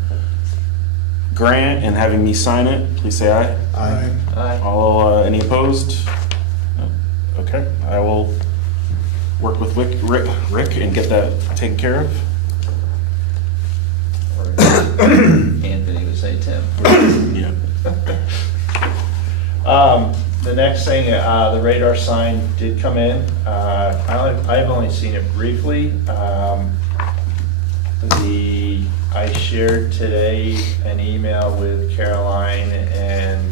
grant and having me sign it, please say aye. Aye. Aye. All, any opposed? No? Okay, I will work with Rick and get that taken care of. Or Anthony would say Tim. Yeah. The next thing, the radar sign did come in. I've only seen it briefly. I shared today an email with Caroline and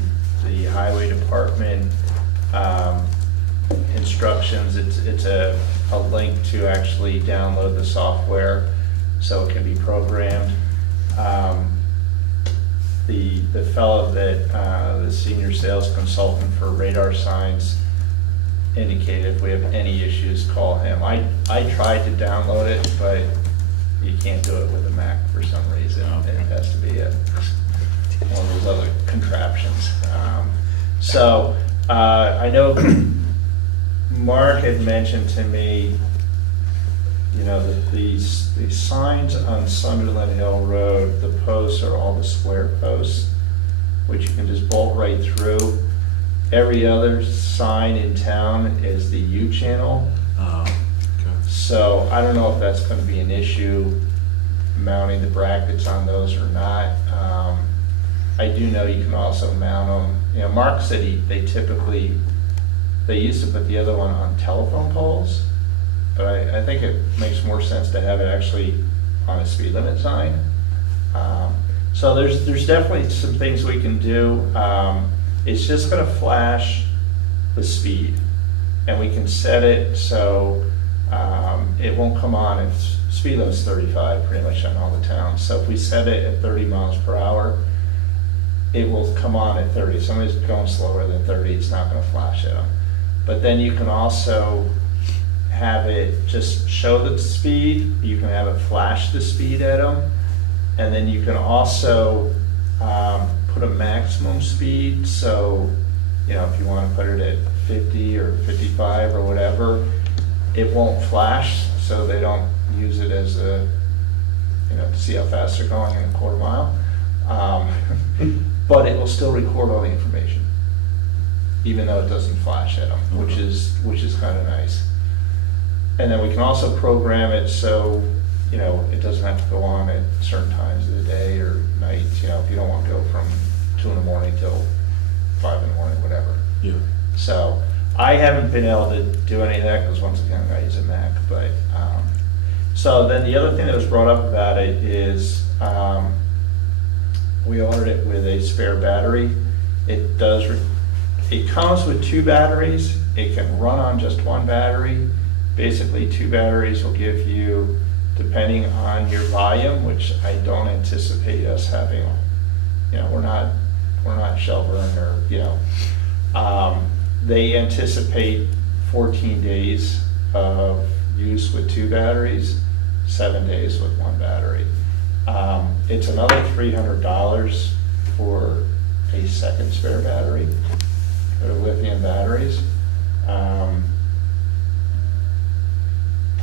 the highway department instructions. It's a link to actually download the software so it can be programmed. The fellow that, the senior sales consultant for radar signs indicated if we have any issues, call him. I tried to download it, but you can't do it with a Mac for some reason. It has to be one of those other contraptions. I know Mark had mentioned to me, you know, that these signs on Sunderland Hill Road, the posts are all the square posts, which you can just bolt right through. Every other sign in town is the U channel. So I don't know if that's gonna be an issue, mounting the brackets on those or not. I do know you can also mount them. You know, Mark said they used to put the other one on telephone poles, but I think it makes more sense to have it actually on a speed limit sign. So there's definitely some things we can do. It's just gonna flash the speed, and we can set it so it won't come on if speed limit's 35 pretty much on all the towns. So if we set it at 30 miles per hour, it will come on at 30. If somebody's going slower than 30, it's not gonna flash at them. But then you can also have it just show the speed, you can have it flash the speed at them, and then you can also put a maximum speed. So, you know, if you want to put it at 50 or 55 or whatever, it won't flash, so they don't use it as a, you know, to see how fast they're going in a quarter mile. But it will still record all the information, even though it doesn't flash at them, which is kind of nice. And then we can also program it so, you know, it doesn't have to go on at certain times of the day or night, you know, if you don't want to go from 2 in the morning till 5 in the morning, whatever. Yeah. So I haven't been able to do any of that because once again, I use a Mac, but, so then the other thing that was brought up about it is, we ordered it with a spare battery. It comes with 2 batteries. It can run on just 1 battery. Basically, 2 batteries will give you, depending on your volume, which I don't anticipate us having, you know, we're not Shelburne or, you know. They anticipate 14 days of use with 2 batteries, 7 days with 1 battery. It's another $300 for a second spare battery, for the lithium batteries.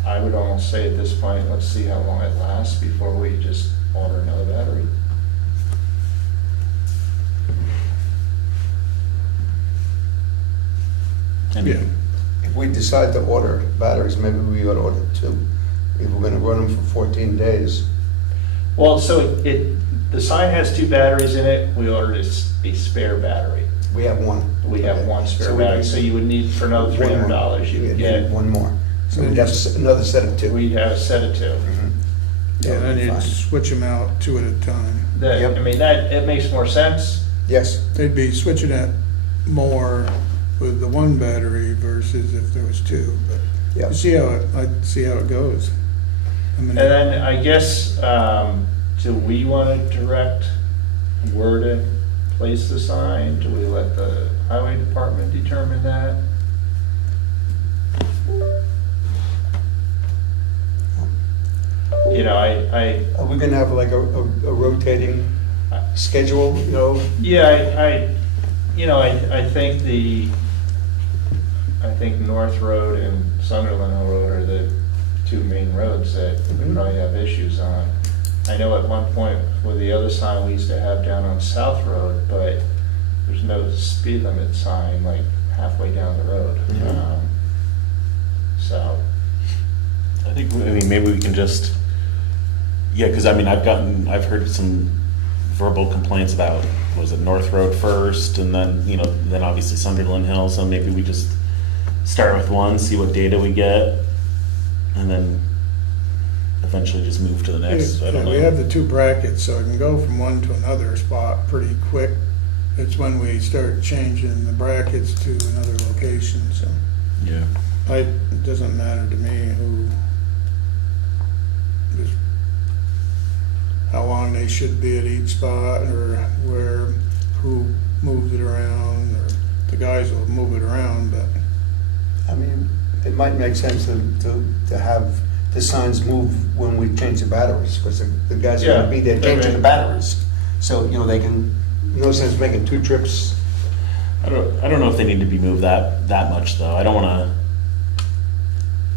I would almost say at this point, let's see how long it lasts before we just order another battery. Yeah. If we decide to order batteries, maybe we ought to order 2. If we're gonna run them for 14 days. Well, so the sign has 2 batteries in it. We ordered a spare battery. We have 1. We have 1 spare So we battery, need- so you would need, for another $300, you would get, 1 more. So we'd have another set of 2. we'd have a set of 2. Mhm. Yeah, That would then be you'd fine. switch them out 2 at a time. Yep. I mean, it makes more sense. Yes, They'd be switching it more with the 1 battery versus if there was 2, but yeah. I'd see how it goes. I mean, And then I guess, do we want to direct where to place the sign? Do we let the highway department determine that? You know, Are we gonna have like a rotating schedule, you know? yeah, I think North Road and Sunderland Hill Road are the 2 main roads that we probably have issues on. I know at one point with the other sign we used to have down on South Road, but there's no speed limit sign like halfway down the road. So, I think, I mean, maybe we can just, yeah, because I mean, I've heard some verbal complaints about, was it North Road first, and then, then obviously Sunderland Hill, so maybe we just start with one, see what data we get, and then eventually just move to the next, I don't We have know. the two brackets, so I can go from one to another spot pretty quick. It's when we start changing the brackets to another location, so Yeah. it doesn't matter to me just how long they should be at each spot, or who moves it around, or the guys will move it around, but I mean, it might make sense to have the signs move when we change the batteries, because the guys are Yeah, gonna be there changing okay. the batteries. So, they can, no sense making 2 trips. I don't know if they need to be moved that much though. I don't wanna,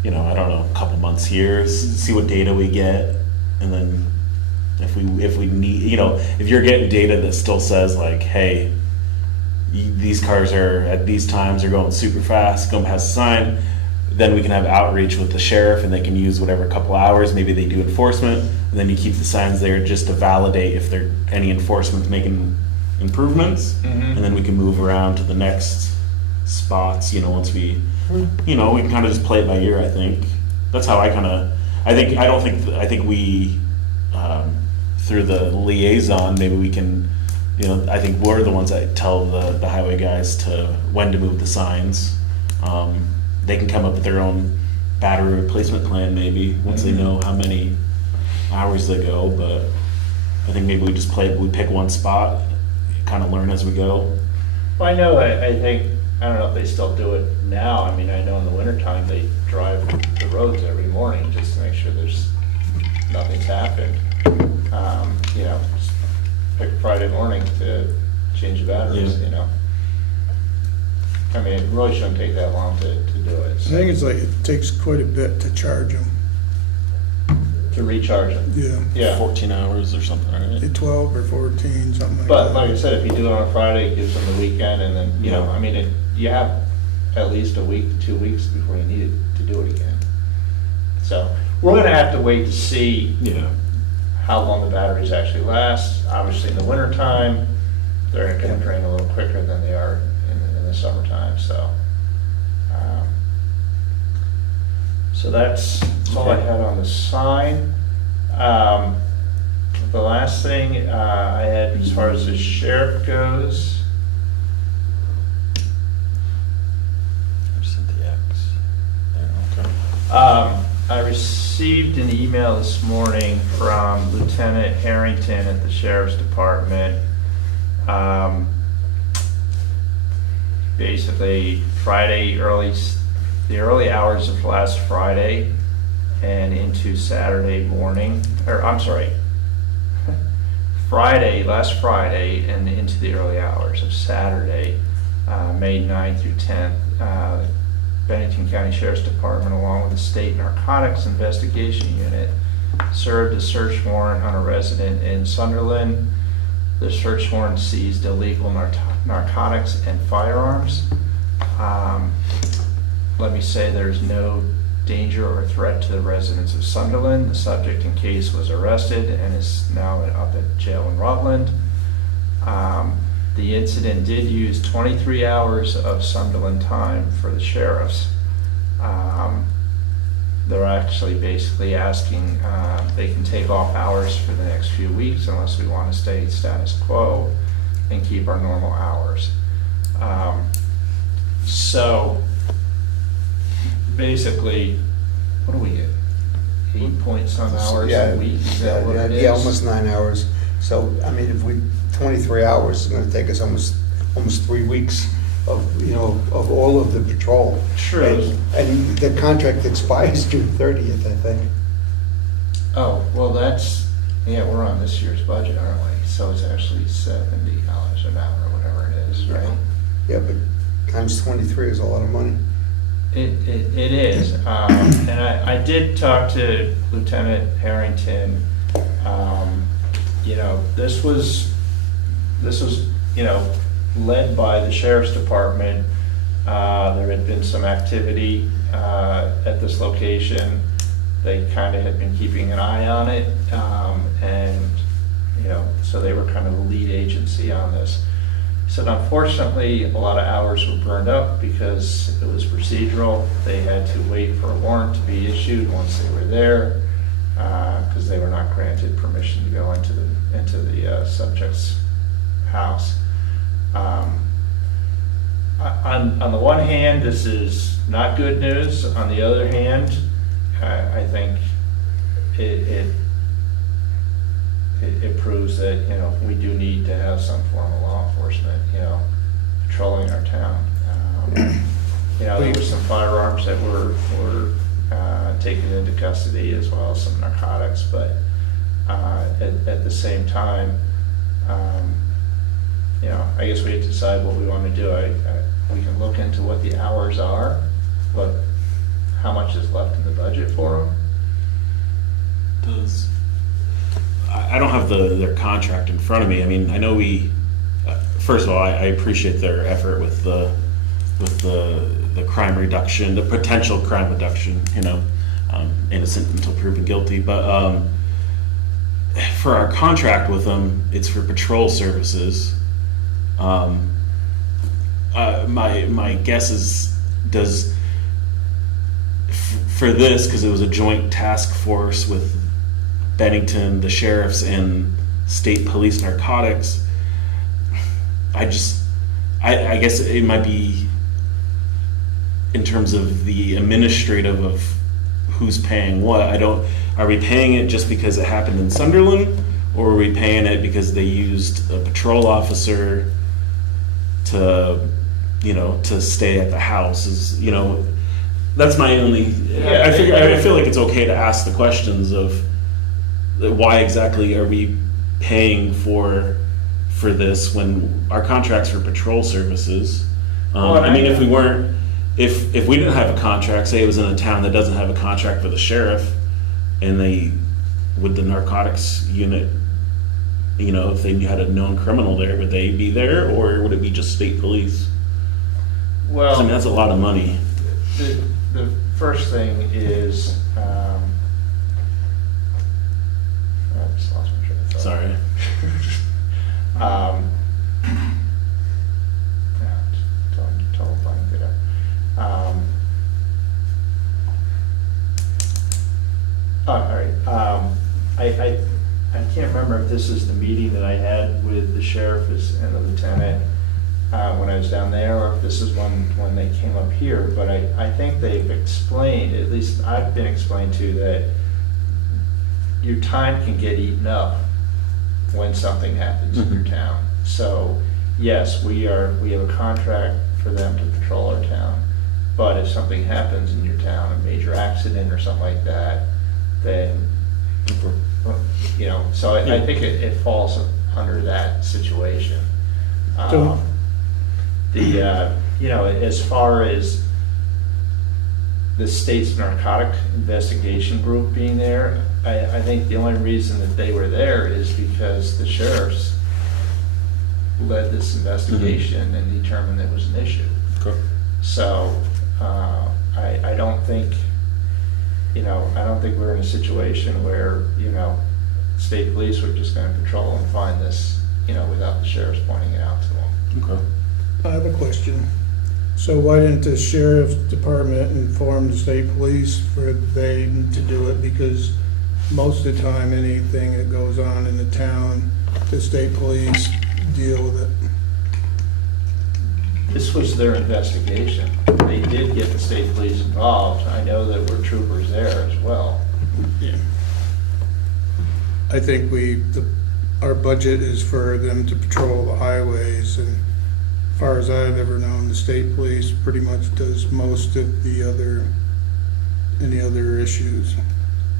I don't know, a couple months here, see what data we get, and then if we need, if you're getting data that still says like, hey, these cars are at these times are going super fast, going past the sign, then we can have outreach with the sheriff and they can use whatever couple hours, maybe they do enforcement, and then you keep the signs there just to validate if there any enforcement's making improvements, Mhm. and then we can move around to the next spots, once we, we can kind of just play it by ear, I think. That's how I think we, through the liaison, maybe we can, I think we're the ones that tell the highway guys when to move the signs. They can come up with their own battery replacement plan maybe, once they know how many hours they go, but I think maybe we pick one spot, kind of learn as we go. Well, I know, I think, I don't know if they still do it now. I mean, I know in the wintertime, they drive the roads every morning just to make sure nothing's happened. Just pick Friday morning to change the batteries, Yeah. I mean, it really shouldn't take that long to do it, I think it's like, it takes quite a bit to charge them. to recharge them. Yeah, Yeah, 14 hours or something, right? 12 or 14, something like that. but like I said, if you do it on a Friday, it gives them the weekend, and then, Yeah. I mean, you have at least a week, 2 weeks before you need to do it again. So, we're gonna have to wait to see Yeah. how long the batteries actually last. Obviously, in the wintertime, they're gonna drain a little quicker than they are in the summertime, so. So that's all I had on the sign. The last thing I had as far as the sheriff goes, Sent the X. There, okay. I received an email this morning from Lieutenant Harrington at the Sheriff's Department. Basically, the early hours of last Friday and into Saturday morning, or I'm sorry, last Friday and into the early hours of Saturday, May 9th through 10th, Bennington County Sheriff's Department, along with the State Narcotics Investigation Unit, served a search warrant on a resident in Sunderland. The search warrant seized illegal narcotics and firearms. Let me say there's no danger or threat to the residents of Sunderland. The subject in case was arrested and is now up at jail in Rutland. The incident did use 23 hours of Sunderland time for the sheriffs. They're actually basically asking, they can take off hours for the next few weeks unless we want to stay status quo and keep our normal hours. So basically, what do we get? 8 point some hours a week? Is that what it is? Yeah, almost 9 hours. So, I mean, if 23 hours is gonna take us almost 3 weeks of all of the patrol. True. And the contract expires June 30th, I think. Oh, well, yeah, we're on this year's budget, aren't we? So it's actually $70 an hour or whatever it is, right? Yeah, but times 23 is a lot of money. It is, and I did talk to Lieutenant Harrington. This was, led by the Sheriff's Department. There had been some activity at this location. They kind of had been keeping an eye on it, and so they were kind of the lead agency on this. He said, unfortunately, a lot of hours were burned up because it was procedural. They had to wait for a warrant to be issued once they were there, because they were not granted permission to go into the subject's house. On the one hand, this is not good news. On the other hand, I think it proves that, we do need to have some form of law enforcement, patrolling our town. There were some firearms that were taken into custody, as well as some narcotics, but at the same time, I guess we have to decide what we want to do. We can look into what the hours are, but how much is left in the budget for them? I don't have their contract in front of me. I mean, I know first of all, I appreciate their effort with the crime reduction, the potential crime reduction, innocent until proven guilty. But for our contract with them, it's for patrol services. My guess is, for this, because it was a joint task force with Bennington, the sheriffs, and state police narcotics, I guess it might be in terms of the administrative of who's paying what. Are we paying it just because it happened in Sunderland, or are we paying it because they used a patrol officer to stay at the house? That's my only, I feel like it's okay to ask the questions of why exactly are we paying for this when our contract's for patrol services. If we didn't have a contract, say it was in a town that doesn't have a contract for the sheriff, and would the narcotics unit, if they had a known criminal there, would they be there, or would it be just state police? Well, That's a lot of money. The first thing is, I just lost my train of thought. Sorry. Total blank there. All right. I can't remember if this is the meeting that I had with the sheriff and the lieutenant when I was down there, or if this is when they came up here, but I think they've explained, at least I've been explained to, that your time can get eaten up when something happens in your town. So yes, we have a contract for them to patrol our town, but if something happens in your town, a major accident or something like that, then so I think it falls under that situation. As far as the state's narcotic investigation group being there, I think the only reason that they were there is because the sheriffs led this investigation and determined it was an issue. Okay. So I don't think we're in a situation where state police were just going to patrol and find this without the sheriffs pointing it out to them. Okay. I have a question. So why didn't the sheriff's department inform the state police for them to do it? Because most of the time, anything that goes on in the town, the state police deal with it. This was their investigation. They did get the state police involved. I know that we're troopers there as well. Yeah. I think our budget is for them to patrol the highways, and as far as I've ever known, the state police pretty much does most of any other issues.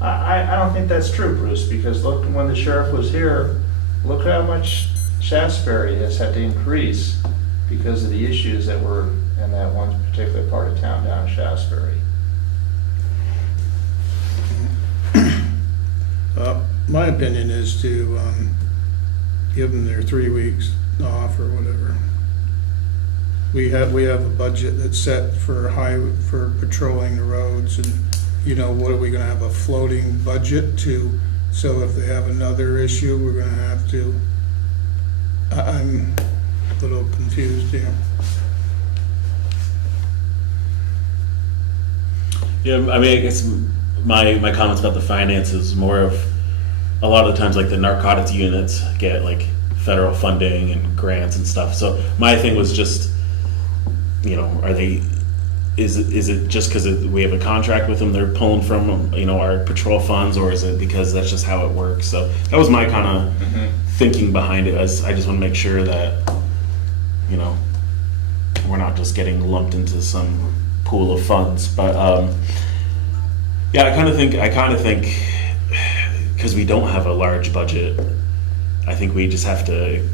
I don't think that's true, Bruce, because look, when the sheriff was here, look how much Shaftesbury has had to increase because of the issues that were in that one particular part of town down in Shaftesbury. My opinion is to give them their 3 weeks off or whatever. We have a budget that's set for patrolling the roads, and what are we gonna have a floating budget to So if they have another issue, we're gonna have to, I'm a little confused here. Yeah, I mean, I guess my comments about the finances more of a lot of the times like the narcotics units get like federal funding and grants and stuff. So my thing was just, you know, is it just because we have a contract with them, they're pulling from, you know, our patrol funds, or is it because that's just how it works? So that was my kind of thinking behind it. I just want to make sure that, you know, we're not just getting lumped into some pool of funds. But yeah, I kind of think because we don't have a large budget, I think we just have to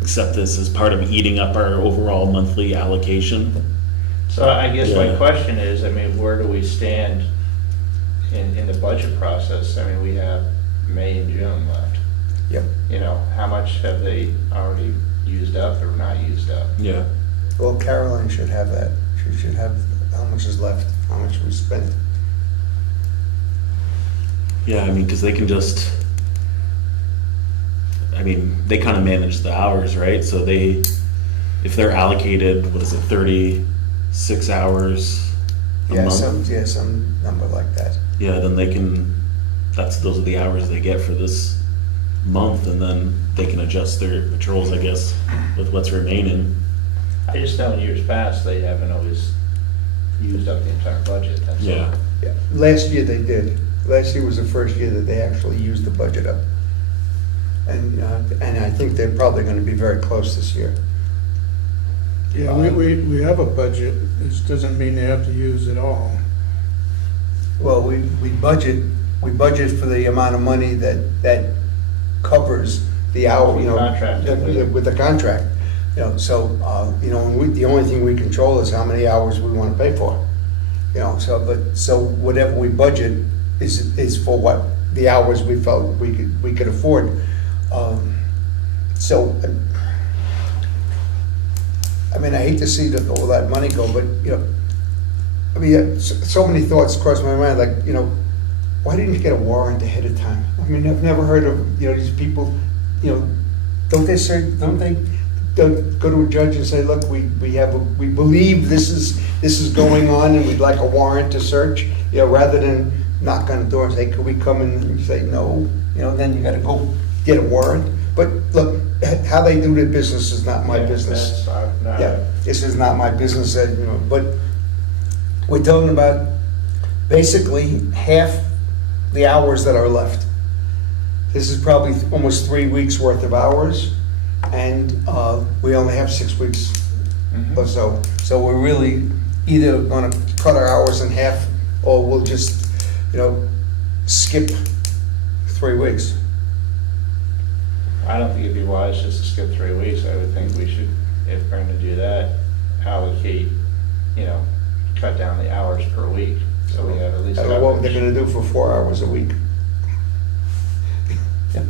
accept this as part of eating up our overall monthly allocation. So I guess my Yeah. question is, I mean, where do we stand in the budget process? I mean, we have May and June left. Yep. You know, how much have they already used up or not used up? Yeah. Well, Caroline should have that. She should have how much is left, how much we spent. Yeah, I mean, because they can just, I mean, they kind of manage the hours, right? So if they're allocated, what is it, 36 hours a Yeah, month? some number like that. Yeah, then they can, those are the hours they get for this month, and then they can adjust their patrols, I guess, with what's remaining. I just know in years past, they haven't always used up the entire budget, that's all. Yeah. Yeah, last year they did. Last year was the first year that they actually used the budget up. And I think they're probably gonna be very close this year. Yeah, we have a budget, this doesn't mean they have to use it all. Well, we budget for the amount of money that covers the hour, you know. Contract. With the contract, you know, so, you know, the only thing we control is how many hours we wanna pay for. You know, so whatever we budget is for what, the hours we felt we could afford. So, I mean, I hate to see all that money go, but, you know, I mean, so many thoughts cross my mind, like, you know, why didn't you get a warrant ahead of time? I mean, I've never heard of, you know, these people, you know, don't they go to a judge and say, look, we believe this is going on and we'd like a warrant to search, you know, rather than knock on the door and say, could we come in, and you say no, you know, then you gotta go get a warrant. But look, how they do their business is not my Yeah, business. that's, Yeah, this is not my business, you know, but we're talking about basically half the hours that are left. This is probably almost 3 weeks worth of hours, and we only have 6 weeks or so. So we're really either gonna cut our hours in half, or we'll just, you know, skip 3 weeks. I don't think it'd be wise just to skip 3 weeks. I would think we should, if we're going to do that, allocate, you know, cut down the hours per week, so we have at least. I don't know what they're coverage. gonna do for 4 hours a week.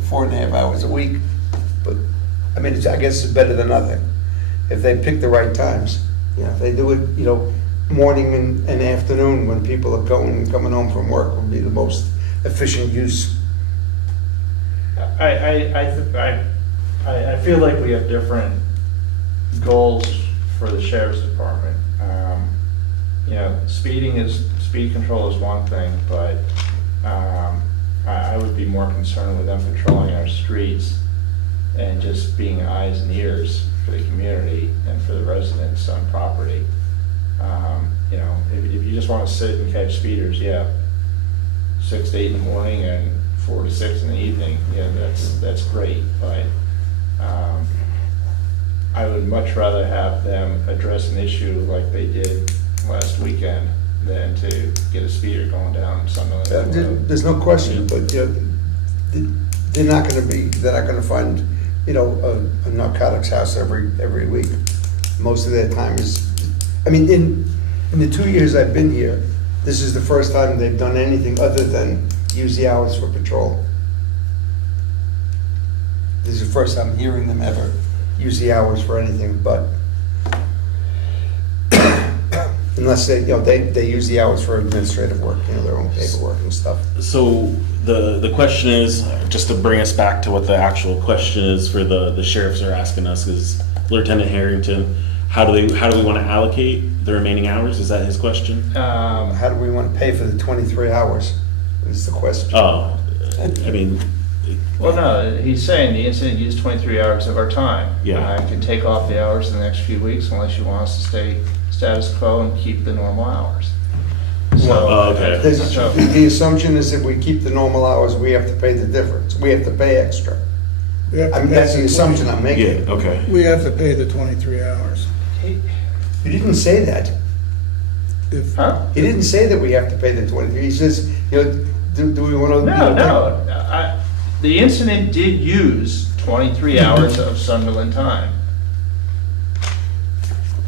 4.5 hours a week, but, I mean, I guess it's better than nothing, if they pick the right times. You know, if they do it, you know, morning and afternoon, when people are going and coming home from work, would be the most efficient use. I feel like we have different goals for the sheriff's department. You know, speed control is one thing, but I would be more concerned with them patrolling our streets and just being eyes and ears for the community and for the residents on property. You know, if you just want to sit and catch speeders, yeah, 6 to 8 in the morning and 4 to 6 in the evening, yeah, that's great, but I would much rather have them address an issue like they did last weekend than to get a speeder going down Sunderland Road. There's no question, but, you know, they're not gonna find, you know, a narcotics house every week. Most of their time is, I mean, in the 2 years I've been here, this is the first time they've done anything other than use the hours for patrol. This is the first time hearing them ever use the hours for anything but. And unless they, they use the hours for administrative work, their own paperwork and stuff. So the question is, just to bring us back to what the actual question is for the sheriffs are asking us is, Lieutenant Harrington, how do we want to allocate the remaining hours? Is that his question? How do we want to pay for the 23 hours, is the question. Oh, I mean, Well, no, he's saying the incident used 23 hours of our time. Yeah. I can take off the hours in the next few weeks unless you want us to stay status quo and keep the normal hours. So, Oh, okay. The assumption is that we keep the normal hours, we have to pay the difference, we have to pay extra. We have to I mean, pay that's the 20 assumption I'm yeah, making. okay. We have to pay the 23 hours. He didn't say that. If, Huh? He didn't say that we have to pay the 23, he says, do we want to? No. The incident did use 23 hours of Sunderland time.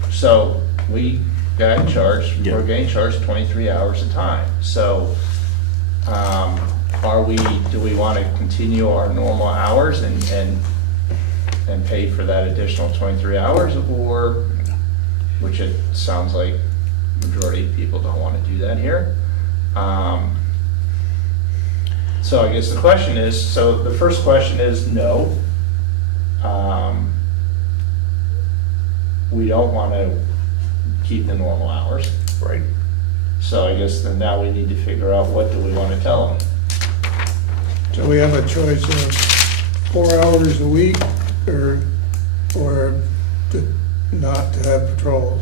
So we got charged, Yeah. we're getting charged 23 hours of time. So do we want to continue our normal hours and pay for that additional 23 hours? Or, which it sounds like majority of people don't want to do that here. So I guess the question is, so the first question is no. We don't want to keep the normal hours. Right. So I guess then now we need to figure out what do we want to tell them. so we have a choice of 4 hours a week or not to have patrols.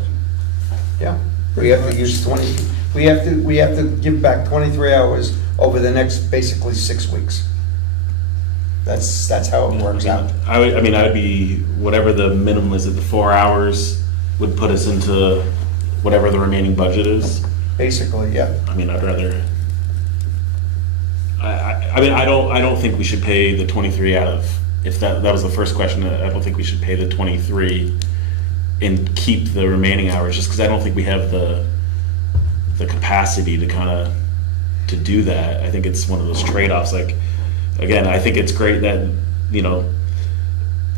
Yeah, we have to use 20, we have to give back 23 hours over the next basically 6 weeks. That's how it works out. I would be, whatever the minimum is at the 4 hours would put us into whatever the remaining budget is. Basically, yeah. I mean, I'd rather, I don't think we should pay the 23 out of, if that was the first question, I don't think we should pay the 23 and keep the remaining hours, just because I don't think we have the capacity to to do that. I think it's one of those trade-offs, like, again, I think it's great that,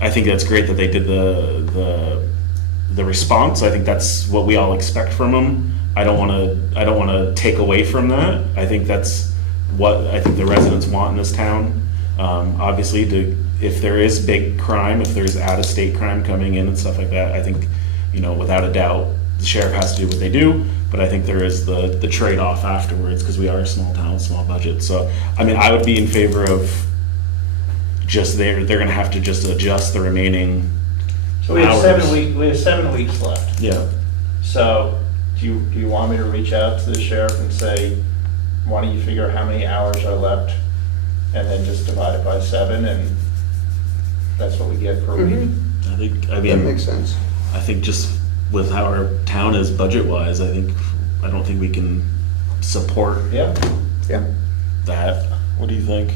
I think that's great that they did the response. I think that's what we all expect from them. I don't want to take away from that. I think that's what I think the residents want in this town. Obviously, if there is big crime, if there's out-of-state crime coming in and stuff like that, I think, without a doubt, the sheriff has to do what they do. But I think there is the trade-off afterwards, because we are a small town, small budget. So, I would be in favor of just they're going to have to just adjust the remaining So we have hours. 7 weeks left. Yeah. So do you want me to reach out to the sheriff and say, why don't you figure out how many hours are left and then just divide it by 7 and that's what we get per week? That makes sense. I think just with how our town is budget-wise, I don't think we can support Yeah. Yeah. that. What do you think?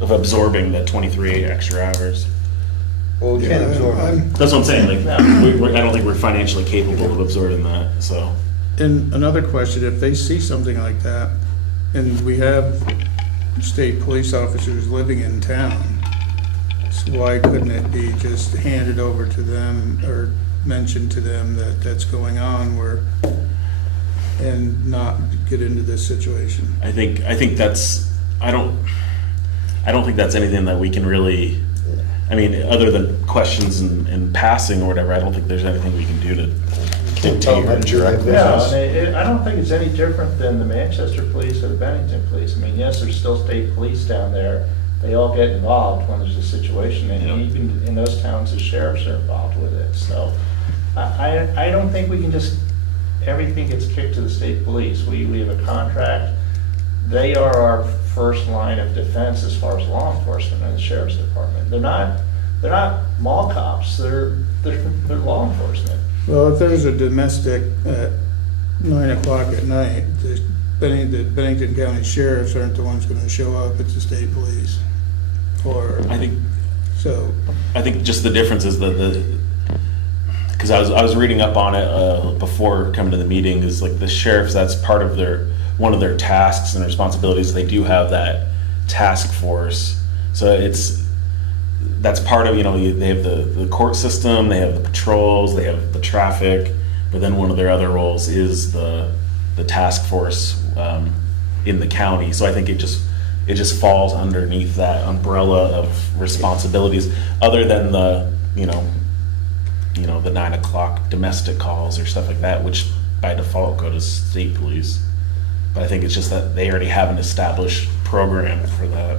Of absorbing the 23 extra hours? Well, we can't absorb it. That's what I'm saying, like, I don't think we're financially capable of absorbing that, so. And another question, if they see something like that, and we have state police officers living in town, so why couldn't it be just handed over to them or mentioned to them that that's going on and not get into this situation? I think that's, I don't think that's anything that we can really, other than questions in passing or whatever, I don't think there's anything we can do to Tell them how to dictate. do their No, business. I don't think it's any different than the Manchester police or the Bennington police. Yes, there's still state police down there. They all get involved when there's a situation, and Yeah. even in those towns, the sheriffs are involved with it. So I don't think we can just, everything gets kicked to the state police. We have a contract. They are our first line of defense as far as law enforcement in the sheriff's department. They're not mall cops. They're law enforcement. Well, if there's a domestic at 9 o'clock at night, the Bennington County sheriffs aren't the ones gonna show up, it's the state police. I think So, just the difference is because I was reading up on it before coming to the meeting, is like the sheriffs, that's part of one of their tasks and responsibilities. They do have that task force, so that's part of, they have the court system, they have the patrols, they have the traffic, but then one of their other roles is the task force in the county. So I think it just falls underneath that umbrella of responsibilities, other than the, the 9 o'clock domestic calls or stuff like that, which by default go to state police. But I think it's just that they already have an established program for that.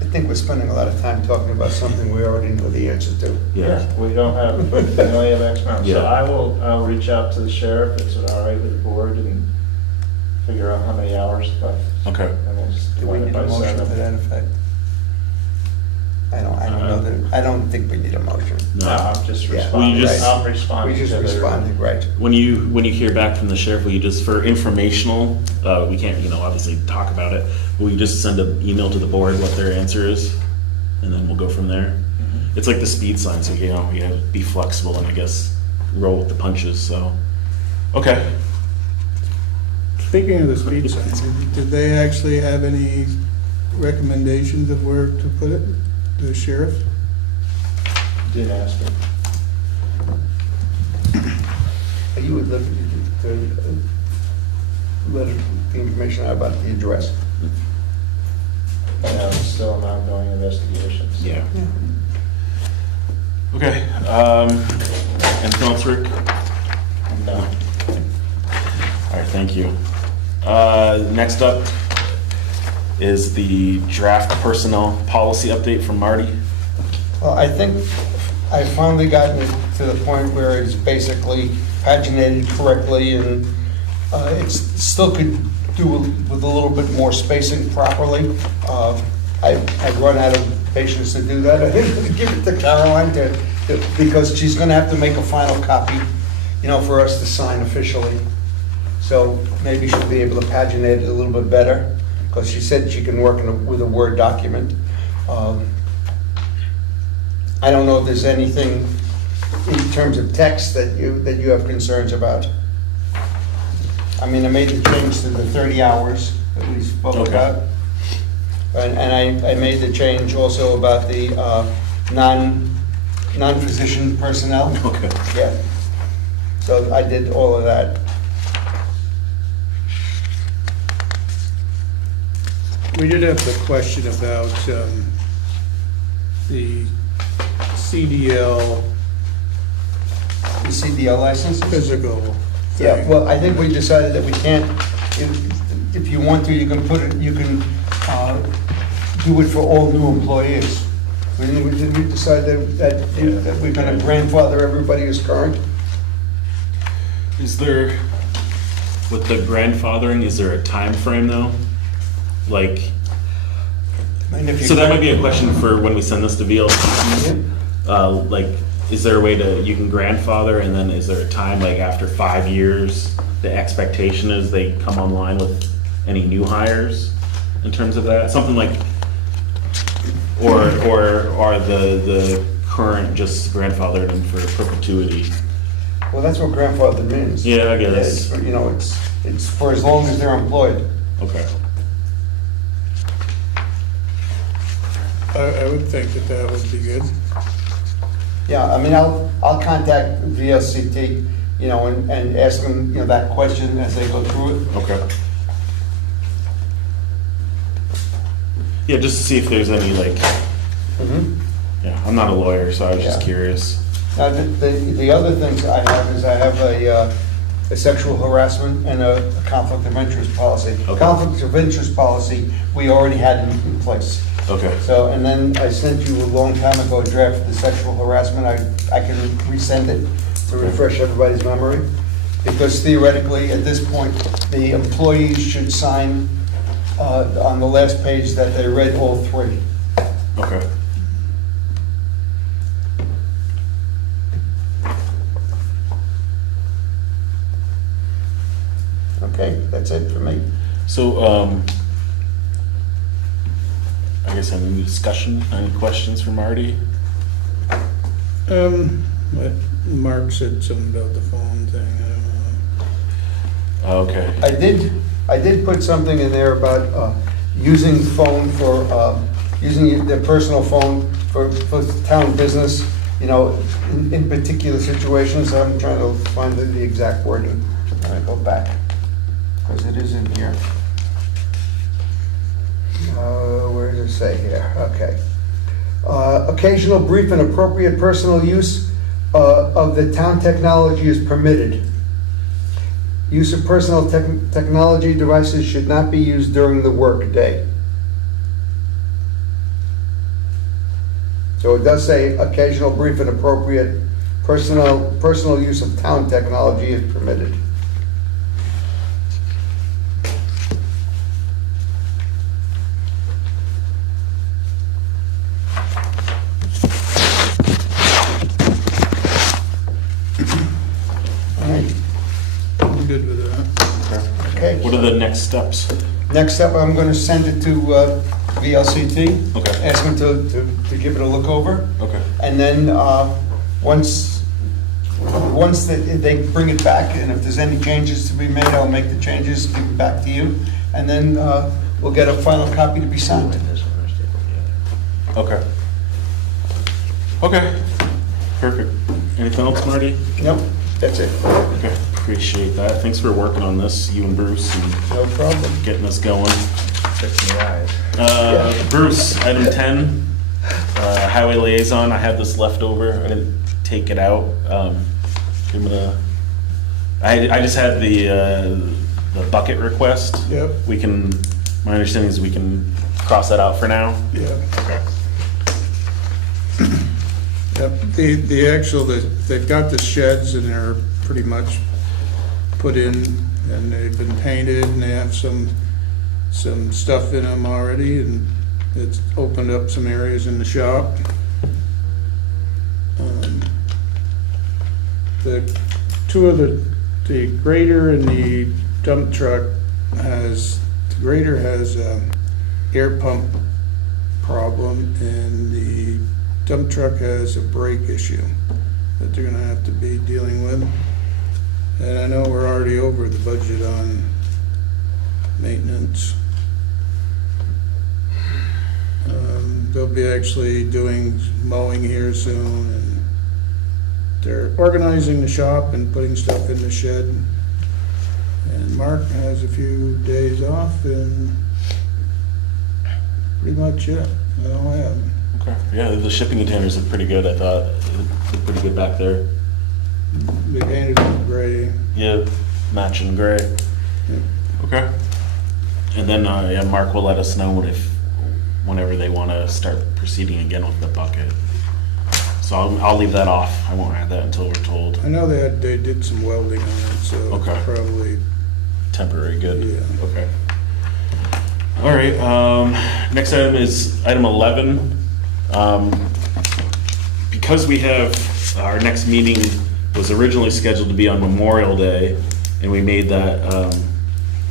I think we're spending a lot of time talking about something we already know the answer to. Yeah. We don't have, we only have X amount. So Yeah. I'll reach out to the sheriff, if it's all right with the board, and figure out how many hours left. Okay. And we'll just Do we divide it need a by motion to 7. that effect? I don't know that, I don't think we need a motion. No, I'm just Yeah. responding, Will you just- I'm We responding just to the. responded, right? When you hear back from the sheriff, will you just, for informational, we can't, obviously talk about it, will you just send an email to the board what their answer is? And then we'll go from there? It's like the speed sign, so, you have to be flexible and I guess roll with the punches, so, okay. Speaking of the speed signs, did they actually have any recommendations of where to put it, the sheriff? Did ask him. You would look to let the information out about the address. It's still an ongoing investigation. so. Yeah. Okay, anything else, Rick? No. All right, thank you. Next up is the draft personnel policy update from Marty. Well, I think I've finally gotten it to the point where it's basically paginated correctly, and it still could do with a little bit more spacing properly. I've run out of patience to do that. I didn't give it to Caroline because she's gonna have to make a final copy, for us to sign officially. So maybe she'll be able to paginate it a little bit better, because she said she can work with a Word document. I don't know if there's anything in terms of text that you have concerns about. I mean, I made the change to the 30 hours that we spoke Okay. about. And I made the change also about the non-physician personnel. Okay. Yeah. So I did all of that. We did have the question about the CDL The CDL licenses? physical thing. Yeah, well, I think we decided that we can't, if you want to, you can put it, you can do it for all new employees. Didn't we decide that we're gonna grandfather everybody who's current? Is there, with the grandfathering, is there a time frame though? Like, And if you- so that might be a question for when we send this to VLCT. Like, is there a way you can grandfather, and then is there a time, like after 5 years, the expectation is they come online with any new hires in terms of that? Something like, or are the current just grandfathered in for perpetuity? Well, that's what grandfather means. Yeah, I guess. It's for as long as they're employed. Okay. I would think that would be good. Yeah, I mean, I'll contact VLCT, and ask them, that question as they go through it. Okay. Yeah, just to see if there's any, like, Mhm. yeah, I'm not a lawyer, so I was just Yeah. curious. Now, the other things I have is I have a sexual harassment and a conflict of interest policy. Okay. Conflict of interest policy, we already had in place. Okay. So, and then I sent you a long time ago a draft of the sexual harassment. I can resend it to refresh everybody's memory. Because theoretically, at this point, the employees should sign on the last page that they read all 3. Okay. Okay, that's it for me. So, I guess any discussion, any questions for Marty? But Mark said something about the phone thing, I don't know. Okay. I did put something in there about using the phone for, using their personal phone for town business. you know, in particular situations, I'm trying to find the exact wording. I go back, because it is in here. Where does it say here? Okay. Occasional brief and appropriate personal use of the town technology is permitted. Use of personal technology devices should not be used during the workday. So it does say occasional brief and appropriate personal use of town technology is permitted. All right. I'm good with that. Okay. What are the next steps? Next up, I'm going to send it to VLCT. Okay. Ask them to give it a look over. Okay. And then, once they bring it back, and if there's any changes to be made, I'll make the changes, give it back to you, and then we'll get a final copy to be signed. Okay. Okay. Perfect. Anything else, Marty? Nope, that's it. Okay. Appreciate that. Thanks for working on this, you and Bruce, and No problem. getting us going. Fixing the eyes. Bruce, item 10, highway liaison. I had this left over. I didn't take it out. I just had the bucket request. Yep. We can, my understanding is we can cross that out for now. Yeah. Okay. Yep, the actual, they've got the sheds and they're pretty much put in and they've been painted and they have some stuff in them already and it's opened up some areas in the shop. The two of the grader and the dump truck the grader has a air pump problem and the dump truck has a brake issue that they're gonna have to be dealing with. And I know we're already over the budget on maintenance. They'll be actually doing mowing here soon and they're organizing the shop and putting stuff in the shed. And Mark has a few days off and pretty much it. I don't have. Okay. Yeah, the shipping containers look pretty good, I thought. They look pretty good back there. They painted them gray. Yeah, matching gray. Okay. And then, yeah, Mark will let us know whenever they want to start proceeding again with the bucket. So I'll leave that off. I won't add that until we're told. I know they did some welding on it, so Okay. probably, Temporary good. Yeah. Okay. All right, next item is item 11. Because we have, our next meeting was originally scheduled to be on Memorial Day, and we made that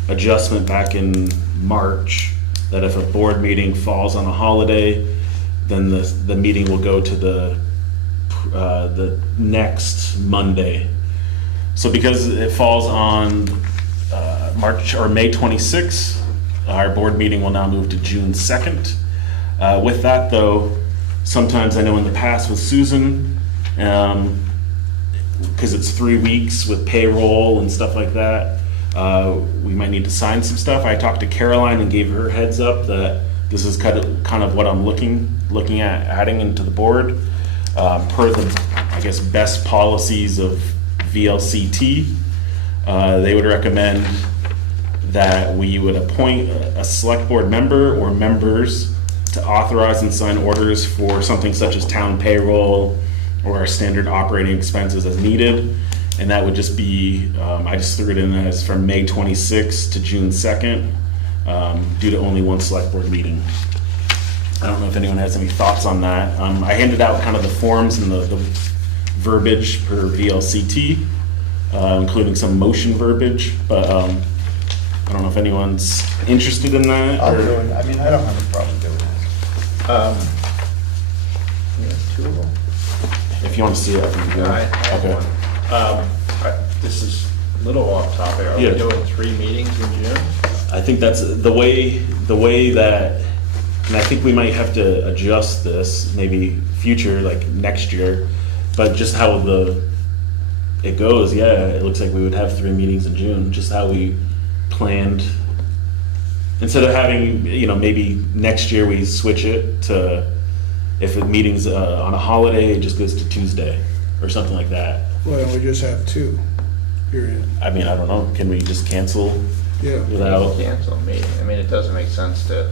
adjustment back in March, that if a board meeting falls on a holiday, then the meeting will go to the next Monday. So because it falls on March or May 26th, our board meeting will now move to June 2nd. With that though, sometimes I know in the past with Susan, because it's 3 weeks with payroll and stuff like that, we might need to sign some stuff. I talked to Caroline and gave her heads up that this is kind of what I'm looking at adding into the board, per the, I guess, best policies of VLCT. They would recommend that we would appoint a select board member or members to authorize and sign orders for something such as town payroll or our standard operating expenses as needed. And that would just be, I just threw it in as from May 26th to June 2nd, due to only one select board meeting. I don't know if anyone has any thoughts on that. I handed out kind of the forms and the verbiage per VLCT, including some motion verbiage, but I don't know if anyone's interested in that. I'll or- do it. I mean, I don't have a problem doing it. Yeah, two of them. If you want to see it. I can do it. I have Okay. one. This is a little off topic. Are we Yeah. doing 3 meetings in June? I think that's the way that, and I think we might have to adjust this, maybe future, like next year. But just how it goes, yeah, it looks like we would have 3 meetings in June, just how we planned. Instead of having, maybe next year we switch it to, if a meeting's on a holiday, it just goes to Tuesday or something like that. Why don't we just have 2, period? I mean, I don't know, can we just cancel Yeah. without? Cancel a meeting. I mean, it doesn't make sense to.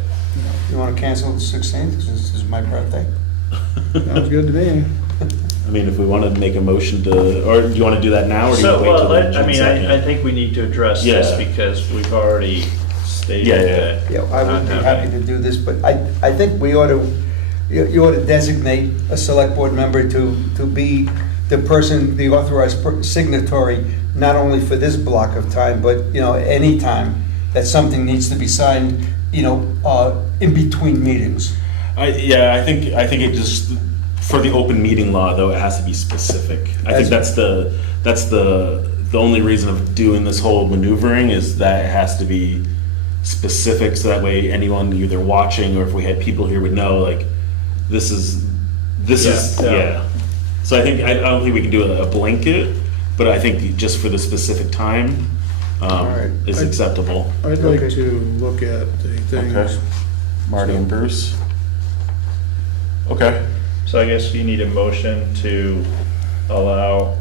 You want to cancel the 16th, because this is my birthday? Sounds good to me. I mean, if we want to make a motion to, or do you want to do that now, or do you want So, to wait till well, the I June mean, 2nd? I think we need to address this Yeah. because we've already stated Yeah, yeah. that. Yeah, I would be not happy having- to do this, but I think we ought to, you ought to designate a select board member to be the person, the authorized signatory, not only for this block of time, but, any time that something needs to be signed, in between meetings. I think it just, for the open meeting law, though, it has to be specific. I think that's the only reason of doing this whole maneuvering, is that it has to be specific, so that way anyone either watching, or if we had people here would know, like, this is, Yeah. yeah. So I don't think we can do a blanket, but I think just for the specific time, right. is acceptable. I'd like Okay. to look at the Okay. things. Marty and Bruce? Okay. So I guess you need a motion to allow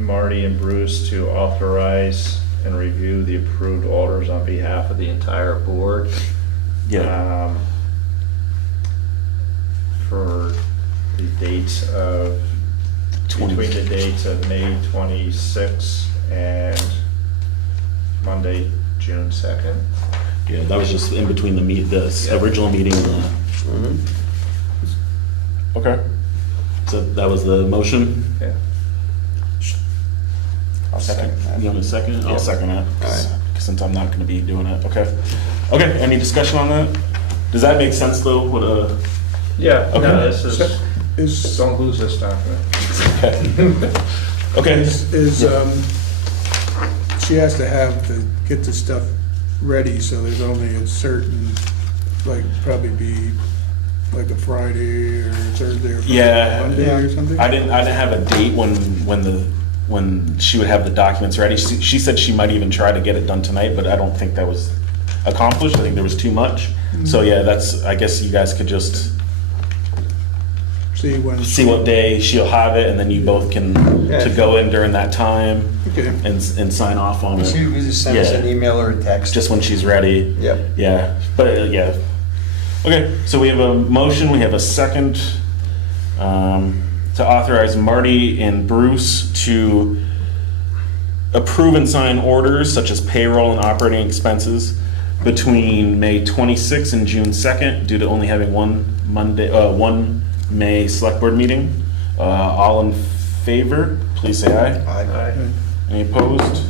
Marty and Bruce to authorize and review the approved orders on behalf of the entire board. Yeah. For the dates of, 20. between the dates of May 26th and Monday, June 2nd. Yeah, that was just in between the Yeah. original meeting and the. Mm-hmm. Okay. So that was the motion? Yeah. I'll second that. You want me to second it? Yeah. I'll second it, Alright. since I'm not gonna be doing it, okay. Okay, any discussion on that? Does that make sense, though, what Yeah, Okay. no, this is, Is, don't lose this document. okay. is, she has to get the stuff ready, so there's only a certain, probably be like a Friday or Thursday or Yeah. Monday or something? I didn't have a date when she would have the documents ready. She said she might even try to get it done tonight, but I don't think that was accomplished. I think there was too much. So yeah, I guess you guys could just see what day she'll have it, and then you both can, to go in during that time Okay. and sign off on So it. you can just send us Yeah. an email or a text. Just when she's ready. Yep. Yeah, but yeah. Okay, so we have a motion, we have a second, to authorize Marty and Bruce to approve and sign orders such as payroll and operating expenses between May 26th and June 2nd, due to only having one May select board meeting. All in favor, please say aye. Aye. Any opposed?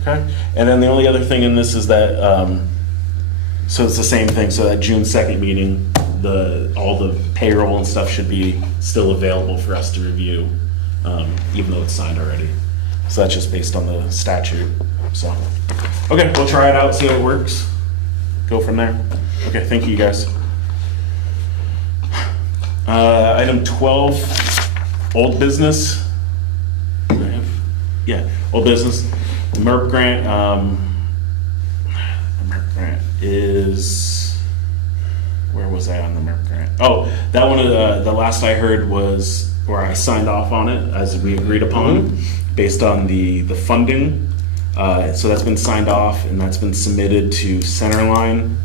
Okay, and then the only other thing in this is that, so it's the same thing, so that June 2nd meeting, all the payroll and stuff should be still available for us to review, even though it's signed already. So that's just based on the statute, so. Okay, we'll try it out, see how it works, go from there. Okay, thank you, guys. Item 12, old business. Yeah, old business. The MERP grant, is, where was I on the MERP grant? Oh, that one, the last I heard was where I signed off on it as we agreed upon, based on the funding. So that's been signed off and that's been submitted to Centerline.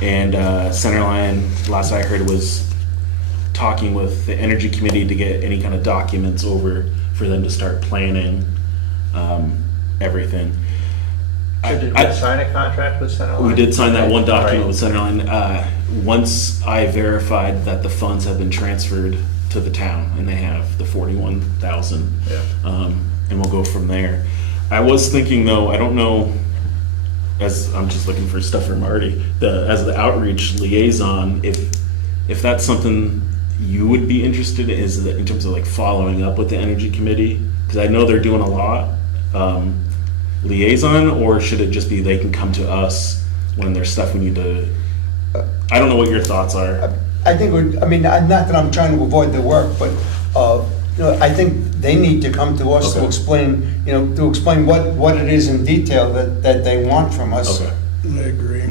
And Centerline, last I heard, was talking with the Energy Committee to get any kind of documents over for them to start planning everything. So did I- we sign a contract with Centerline? We did sign that one document Right. with Centerline. Once I verified that the funds have been transferred to the town, and they have the 41,000. Yeah. And we'll go from there. I was thinking though, I don't know, as I'm just looking for stuff for Marty, as the outreach liaison, if that's something you would be interested in, is that in terms of like following up with the Energy Committee? Because I know they're doing a lot. Liaison, or should it just be they can come to us when there's stuff we need to, I don't know what your thoughts are. I think, not that I'm trying to avoid the work, but you know, I think they need to come to us to Okay. explain, you know, to explain what it is in detail that they want from us. Okay. I agree.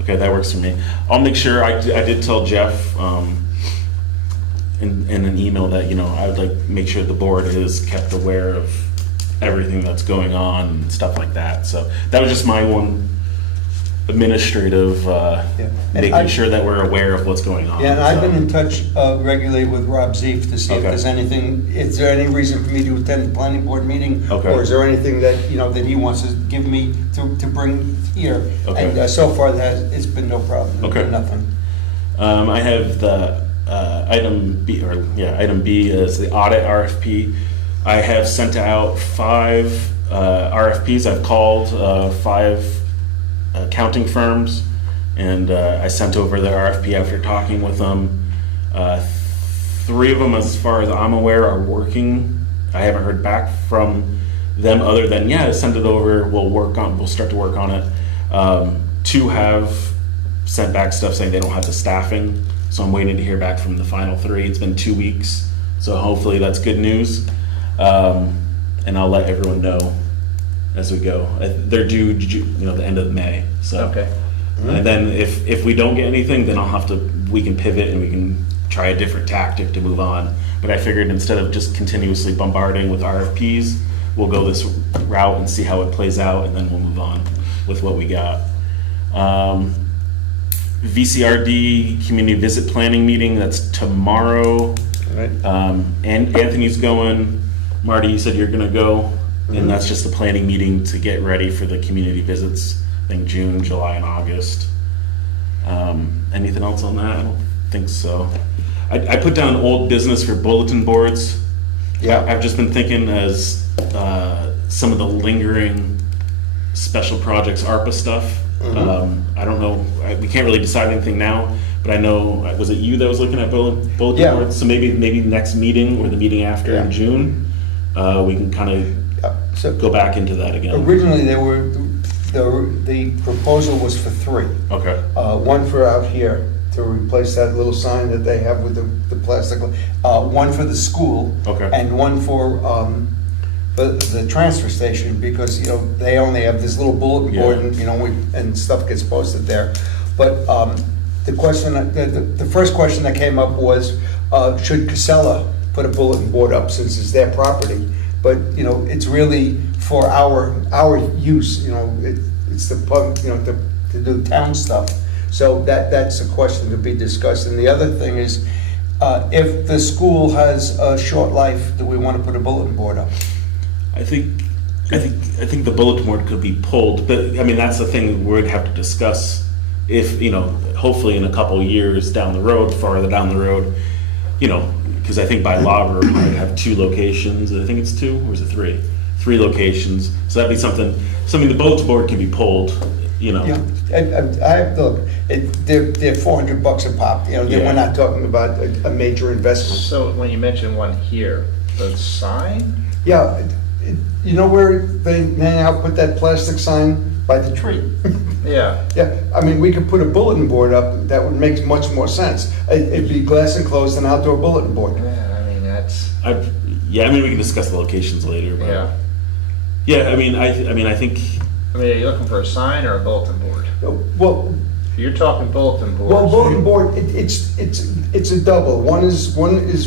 Okay, that works for me. I'll make sure, I did tell Jeff, in an email that, you know, I would like, make sure the board is kept aware of everything that's going on and stuff like that. So that was just my one administrative, And making I- sure that we're aware of what's going on. Yeah, and I've So- been in touch regularly with Rob Zeef to see if Okay. there's anything, is there any reason for me to attend the planning board meeting? Okay. Or is there anything that, you know, that he wants to give me to bring here? Okay. And so far, it's been no problem. There's been Okay. Nothing. I have the item B is the audit RFP. I have sent out 5 RFPs. I've called 5 accounting firms, and I sent over the RFP after talking with them. 3 of them, as far as I'm aware, are working. I haven't heard back from them other than, yeah, send it over, we'll start to work on it. 2 have sent back stuff saying they don't have the staffing, so I'm waiting to hear back from the final 3. It's been 2 weeks, so hopefully that's good news. And I'll let everyone know as we go. They're due, the end of May, so. Okay. And then if we don't get anything, then we can pivot and we can try a different tactic to move on. But I figured instead of just continuously bombarding with RFPs, we'll go this route and see how it plays out, and then we'll move on with what we got. VCRD community visit planning meeting, that's tomorrow. Right. And Anthony's going. Marty, you said you're gonna go, and that's just the planning meeting to get ready for the community visits, I think June, July, and August. Anything else on that? I don't think so. I put down old business for bulletin boards. Yeah. I've just been thinking as some of the lingering special projects, ARPA stuff. I don't know, we can't really decide anything now, but I know, was it you that was looking at bulletin Yeah. boards? So maybe next meeting or the meeting after in Yeah. June, we can kind So of go back into that again. originally, the proposal was for 3. Okay, One for out here to replace that little sign that they have with the plastic, one for the school. Okay. And one for the transfer station, because, you know, they only have this little bulletin board, Yeah. and, you know, and stuff gets posted there. But the question, the first question that came up was, should Casella put a bulletin board up since it's their property? But, you know, it's really for our use, you know, it's the pub, you know, to do town stuff. So that's a question to be discussed. And the other thing is, if the school has a short life, do we want to put a bulletin board up? I think the bulletin board could be pulled, but I mean, that's the thing we'd have to discuss if, hopefully in a couple years down the road, farther down the road, because I think by law we're required to have 2 locations. I think it's 2, or is it 3? 3 locations. So that'd be something the bulletin board can be pulled, Yeah, look, they're $400 a pop, you know, Yeah. we're not talking about a major investment. So when you mentioned one here, the sign? Yeah, you know where they now put that plastic sign by the tree? Yeah. Yeah, I mean, we could put a bulletin board up, that would make much more sense. It'd be glass enclosed and outdoor bulletin board. Yeah, I mean, that's, we can discuss the locations later, but. yeah. Yeah, I think, I mean, are you looking for a sign or a bulletin board? Well, If you're talking bulletin boards. Well, bulletin board, it's a double. One is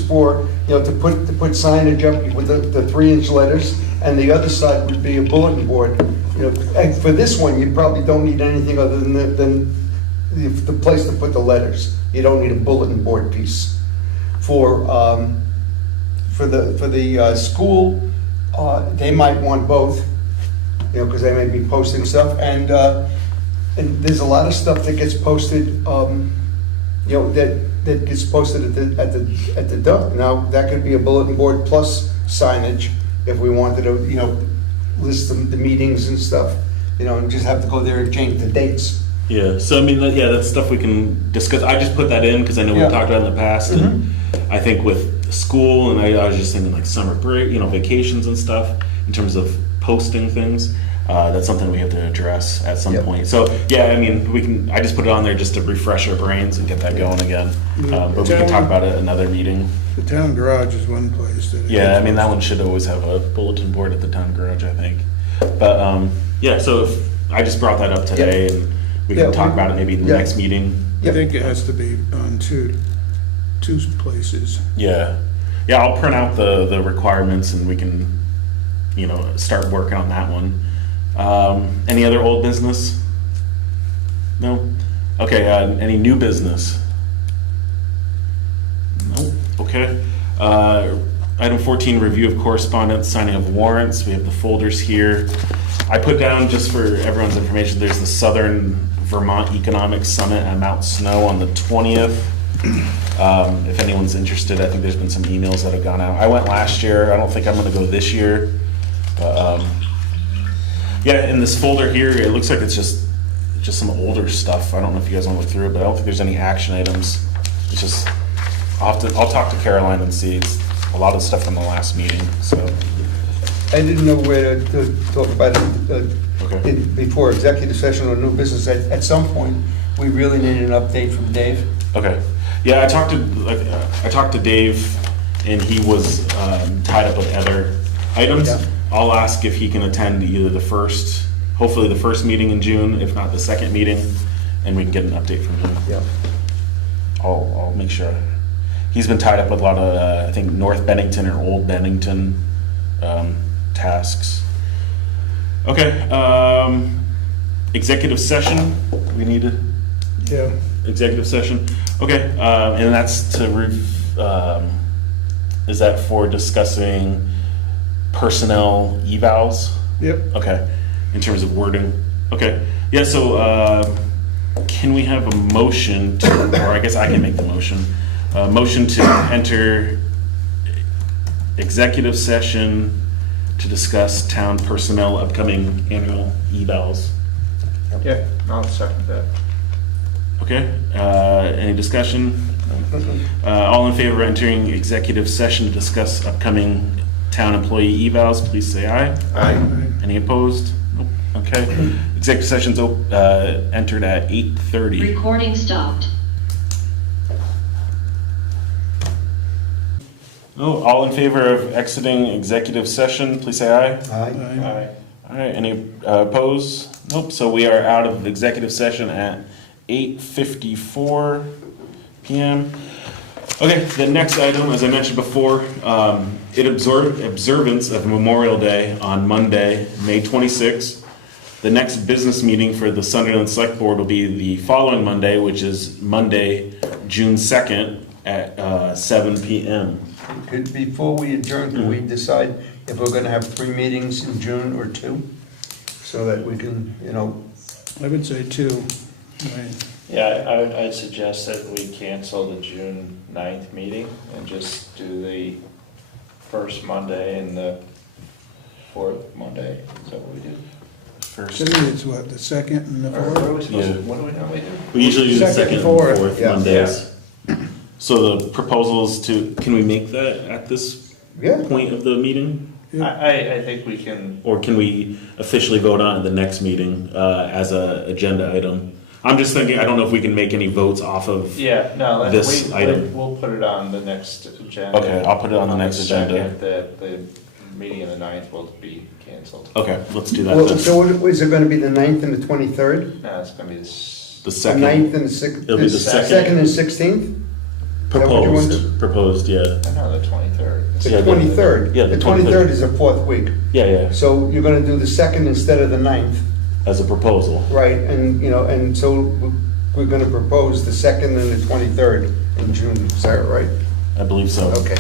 for, you know, to put signage up with the 3-inch letters, and the other side would be a bulletin board. You know, and for this one, you probably don't need anything other than the place to put the letters. You don't need a bulletin board piece. For the school, they might want both, you know, because they may be posting stuff, and there's a lot of stuff that gets posted, you know, that gets posted at the dump. Now, that could be a bulletin board plus signage if we wanted to, you know, list the meetings and stuff, you know, and just have to go there and change the dates. yeah, so that's stuff we can discuss. I just put that in because I know Yeah. we've talked about it in the past, and I think with school, and I was just thinking like summer break, vacations and stuff, in terms of posting things. That's something we have to address at some Yep. point. So, yeah, I mean, I just put it on there just to refresh our brains and get that going again. But we can talk about it at another meeting. The town garage is one place that. Yeah, I mean, that one should always have a bulletin board at the town garage, I think. But, yeah, so I just brought that up today, and we Yeah, can talk about it maybe in the yeah. next meeting. I think it has to be on two places. Yeah. Yeah, I'll print out the requirements and we can, start working on that one. Any other old business? No? Okay, any new business? No? Okay. Item 14, review of correspondence, signing of warrants. We have the folders here. I put down, just for everyone's information, there's the Southern Vermont Economic Summit at Mount Snow on the 20th. If anyone's interested, I think there's been some emails that have gone out. I went last year. I don't think I'm gonna go this year. But, yeah, in this folder here, it looks like it's just some older stuff. I don't know if you guys wanna look through it, but I don't think there's any action items. It's just, I'll talk to Caroline and see. It's a lot of stuff from the last meeting, so. I didn't know where to talk about it Okay. before executive session or new business. At some point, we really need an update from Dave. Okay. Yeah, I talked to Dave, and he was tied up with other items. Yeah. I'll ask if he can attend either hopefully the first meeting in June, if not the second meeting, and we can get an update from him. Yeah. I'll make sure. He's been tied up with a lot of, I think, North Bennington or Old Bennington tasks. Okay, executive session, we needed. Yeah. Executive session, okay, and that's is that for discussing personnel evals? Yep. Okay, in terms of wording, okay, yeah, so, can we have a motion to, or I guess I can make the motion, motion to enter executive session to discuss town personnel upcoming annual evals. Yeah, I'll second that. Okay, any discussion? All in favor of entering executive session to discuss upcoming town employee evals, please say aye. Aye. Any opposed? Nope. Okay, executive session's entered at 8:30. Recording stopped. Oh, all in favor of exiting executive session, please say aye. Aye. Aye. All right, any opposed? Nope, so we are out of executive session at 8:54 PM. Okay, the next item, as I mentioned before, observance of Memorial Day on Monday, May 26th. The next business meeting for the Sunderland Select Board will be the following Monday, which is Monday, June 2nd at 7 PM. Before we adjourn, can we decide if we're gonna have 3 meetings in June or 2? So that we can, I would say 2. Yeah, I'd suggest that we cancel the June 9th meeting and just do the first Monday and the fourth Monday. Is that what we do? First, Typically, it's what, the 2nd and the Or what are 4th? we supposed to, Yeah. what do we normally do? we usually do the Second second and and fourth. fourth Yeah. Mondays. So the proposal is can we make that at this yeah, point of the meeting? I think we can, Or can we officially vote on it at the next meeting as a agenda item? I'm just thinking, I don't know if we can make any votes off of, yeah, no, This item. we'll put it on the next agenda. Okay, I'll put it on the next agenda. second, the meeting on the 9th will be canceled. okay, let's do that well, then. so is it gonna be the 9th and the 23rd? No, it's gonna be this. The The second, 9th and the 6th? It'll be the second. and 16th? that what you want proposed, yeah. No, the 23rd. The Yeah, 23rd? yeah, the The 23rd 23rd. is the 4th week. Yeah, yeah, So you're gonna do the 2nd instead of the 9th, as a proposal. right? And, and so we're gonna propose the 2nd and the 23rd in June, is that right? I believe so. Okay.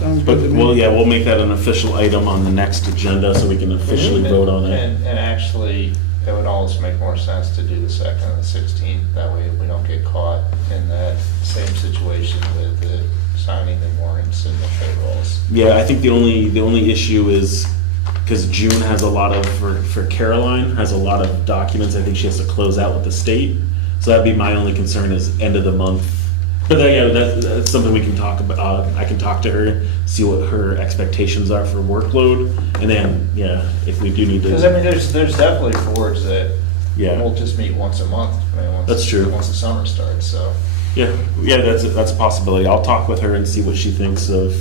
Sounds But, good to well, me. yeah, we'll make that an official item on the next agenda so we can officially vote on it. And actually, it would almost make more sense to do the 2nd and the 16th. That way we don't get caught in that same situation with the signing the warrants and the payrolls. Yeah, I think the only issue is, because June has a lot of, for Caroline, has a lot of documents I think she has to close out with the state. So that'd be my only concern is end of the month. But that's something we can talk about. I can talk to her, see what her expectations are for workload, and then, yeah, if we do need Because I to, mean, there's definitely boards that yeah, will just meet once a month. I mean, That's true. Once the summer starts, so. yeah, that's a possibility. I'll talk with her and see what she thinks of,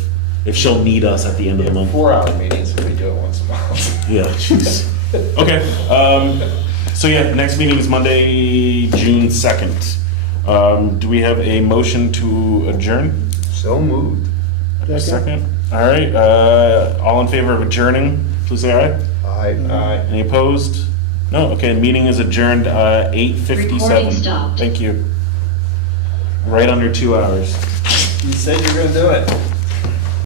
if she'll need us at the end of the month. 4-hour meetings if we do it once a month. Yeah, jeez. Okay, so yeah, next meeting is Monday, June 2nd. Do we have a motion to adjourn? So moved. A second? All right, all in favor of adjourning, please say aye. Aye. Any opposed? No, okay, meeting is adjourned, 8:57. Recording stopped. Thank you. Right under 2 hours. You said you were gonna do it.